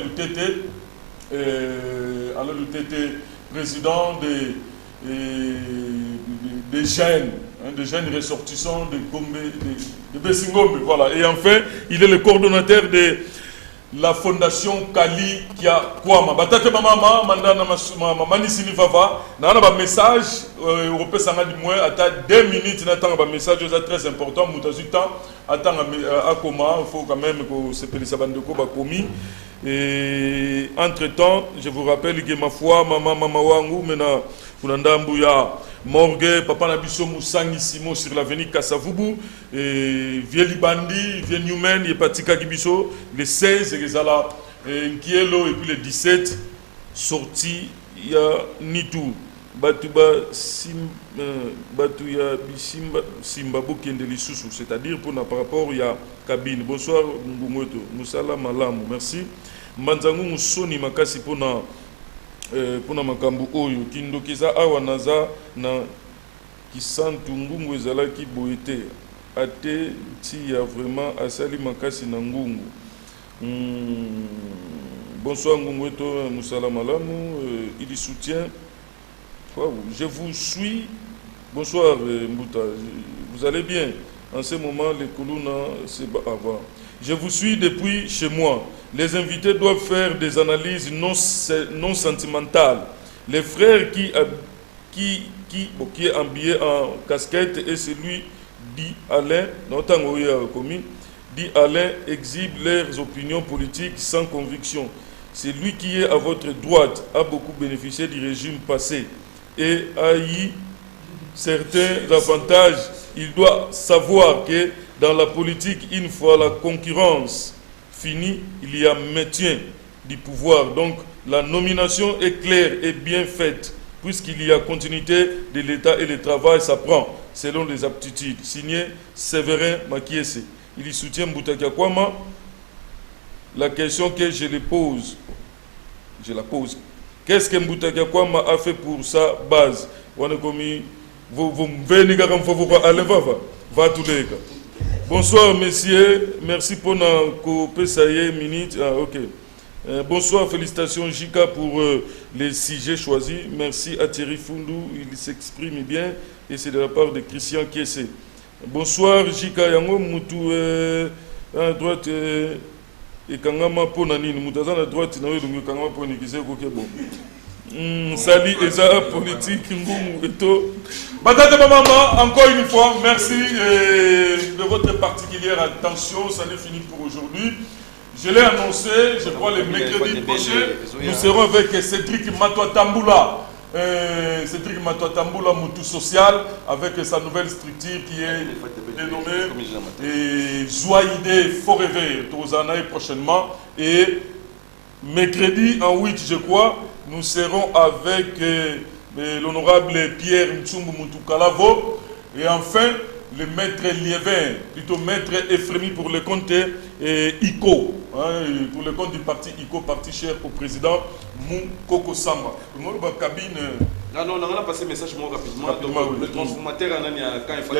Loutete, président des jeunes ressortissants de Bessingombe. Voilà. Et enfin, il est le coordonnateur de la fondation Kali Kia Kwama. Batate mama mandana mani sinivava na ba message européen sanga du moins à 2 minutes n'attend ba message très important mutazuta attend à comment il faut quand même que se pelisa bandeko ba komi. Et entre-temps, je vous rappelle que ma foi, mama wangu, mena, kunandambu ya morgue, papa nabiso Moussangi Simo sur l'avenue Kassavubu, vieux Libandi, vieux Newman, et Patika Kibiso, les 16, et les ala, Nkielo, et puis les 17, sortis, il y a Nitou, Batuba, Batuya, Bisimba, Simbabu, Kendelisusu, c'est-à-dire pour par rapport, il y a cabine. Bonsoir, Ngumweto, Moussala Malamu, merci. Mbanzangu Moussoni Makasi pour na makambu oyo kindokiza awa naza na kisantu ngungu ezalaki boete ate ti ya vraiment asali makasi na ngungu. Bonsoir Ngumweto, Moussala Malamu, il soutient. Je vous suis. Bonsoir Mbouta, vous allez bien? En ce moment, les colonnes, c'est avant. Je vous suis depuis chez moi. Les invités doivent faire des analyses non sentimentales. Les frères qui est habillé en casquette et celui dit Alain, dit Alain exhibe leurs opinions politiques sans conviction. Celui qui est à votre droite a beaucoup bénéficié du régime passé et a eu certains avantages. Il doit savoir que dans la politique, une fois la concurrence finie, il y a maintien du pouvoir. Donc la nomination est claire et bien faite, puisqu'il y a continuité de l'État et le travail s'apprend selon les aptitudes. Signé Séverin Makiese. Il y soutient Mbouta Kiakwama. La question que je la pose. Qu'est-ce que Mbouta Kiakwama a fait pour sa base? Bonsoir messieurs, merci pour notre minute. Ah, ok. Bonsoir, félicitations Jika pour les sujets choisis. Merci à Thierry Fundou, il s'exprime bien et c'est de la part de Christian Kiese. Bonsoir Jika Yango, Moutou à droite et Kangama Ponani, Moutazan à droite, Kangama Ponani, qui c'est bon. Sali Eza politique, Ngoumou Eto. Badate Maman, encore une fois, merci de votre particulière attention. Ça n'est fini pour aujourd'hui. Je l'ai annoncé, je crois le mercredi prochain, nous serons avec Cédric Matoa-Tamboula. Cédric Matoa-Tamboula, Moutou Social, avec sa nouvelle structure qui est dénommée Joaïde Forever, Tozanaï prochainement. Et mercredi en 8, je crois, nous serons avec l'honorable Pierre Ntsumbu Moutou Kalavo. Et enfin, le maître Liévin, plutôt maître Ephrémi pour le compte ICO, pour le compte du parti ICO, parti cher au président Moukoko Samba. Cabine. Non, on a passé le message rapidement. Donc, le transformateur, il y a quand il faut en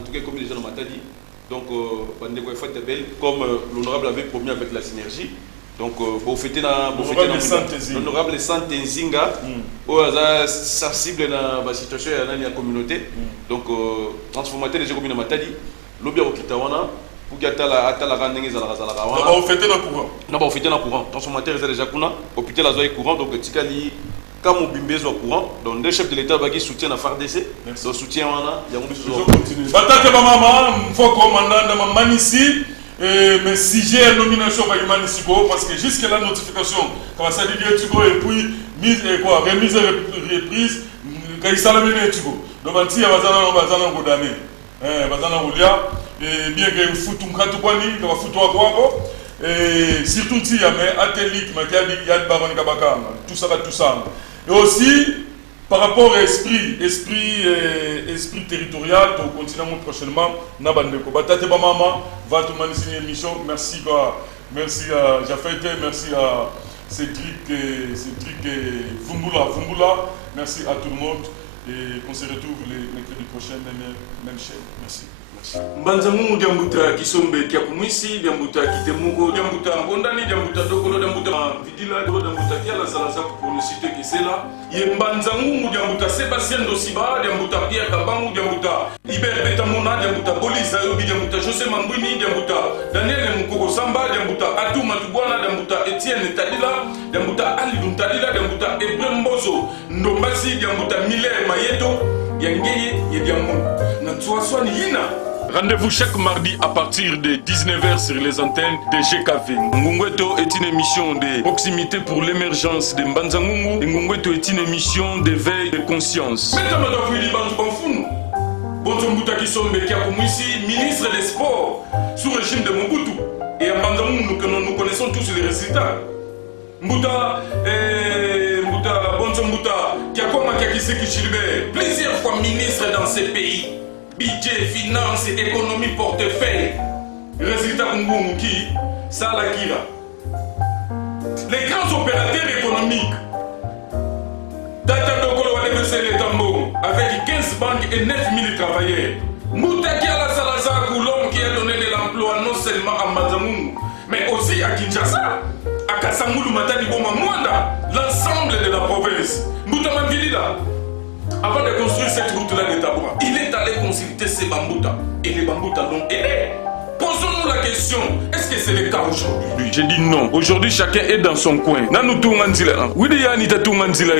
tout cas, comme les gens m'ont dit, donc, comme l'honorable avait promis avec la synergie. Donc, pour fêter l'honorable Santé Nzinga, sensible à la situation de la communauté. Donc, transformateur des communes Matadi, l'objet au Kitawana, pour qu'il y ait la randonnée à la Zalarawa. On fêter dans le courant. On fêter dans le courant. Transformateur est déjà courant, hôpital à Zoé courant, donc Tikali, comme Bimbezo au courant, donc les chefs de l'État qui soutiennent la FARDC, donc soutien, il y a un peu de continue. Batate Maman, il faut commandant de Manissi. Mais si j'ai une nomination par Imanisigo, parce que jusqu'à la notification, quand ça dit Tigo et puis remise et reprise, quand il s'en amène Tigo. Donc, il y a un Godamé, Bazana Oulia, et bien que fout un Katouani, il va foutre à quoi, et surtout il y a un atelier qui y a le Baron Kabaka, tout ça va tout ça. Et aussi, par rapport à esprit territorial, on continue prochainement. Nabandeko. Batate Bamama, va te manier une émission. Merci à Jafete, merci à Cédric Fumbula. Merci à tout le monde. Et qu'on se retrouve les mercredis prochains, même chaîne. Merci. Mbanzangu diambuta kisombe kia kumwisi diambuta kitemuko diambuta mbondani diambuta dokolo diambuta vidila diambuta kia la salaza pour ne citer que c'est là ye mbanzangu diambuta Sébastien Dosiba diambuta Pierre Kabangu diambuta Iber Betamona diambuta Bolisa Yobi diambuta José Mambwini diambuta Daniel Mukoko Samba diambuta Atou Matubwana diambuta Etienne Tadila diambuta Ali Duntadila diambuta Ebrem Mbozo Ndombasi diambuta Miller Mayeto Yangeye Yediamu Natsuaswani Yina. Rendez-vous chaque mardi à partir de 19h sur les antennes de GKV. Ngungweto est une émission de proximité pour l'émergence de Mbanzangungu. Ngungweto est une émission d'éveil de conscience. Ministre des Sports, sous régime de Mobutu. Et à Mbanzangungu, nous connaissons tous les résultats. Mbouta, Bonzo Mbouta, Kiakoma Kiakiseki Gilbert, plusieurs fois ministre dans ces pays. Budget, finance, économie, portefeuille. Résultat Ngumuki, Salakira. Les grands opérateurs économiques. Data Dokolo Wadebesele Tambo, avec 15 banques et 9000 travailleurs. Moutaki Ala Salazar Koulon qui a donné de l'emploi non seulement à Mazamou, mais aussi à Kinshasa, à Kassangulu Matani Boma Mwanda, l'ensemble de la province. Moutamanvilida. Avant de construire cette route-là de Taboura, il est allé consulter ses bamboutas. Et les bamboutas l'ont aidé. Posons-nous la question, est-ce que c'est le cas aujourd'hui? J'ai dit non. Aujourd'hui, chacun est dans son coin. Nanou Tunganzila. Oui, il y a Anita Tunganzila.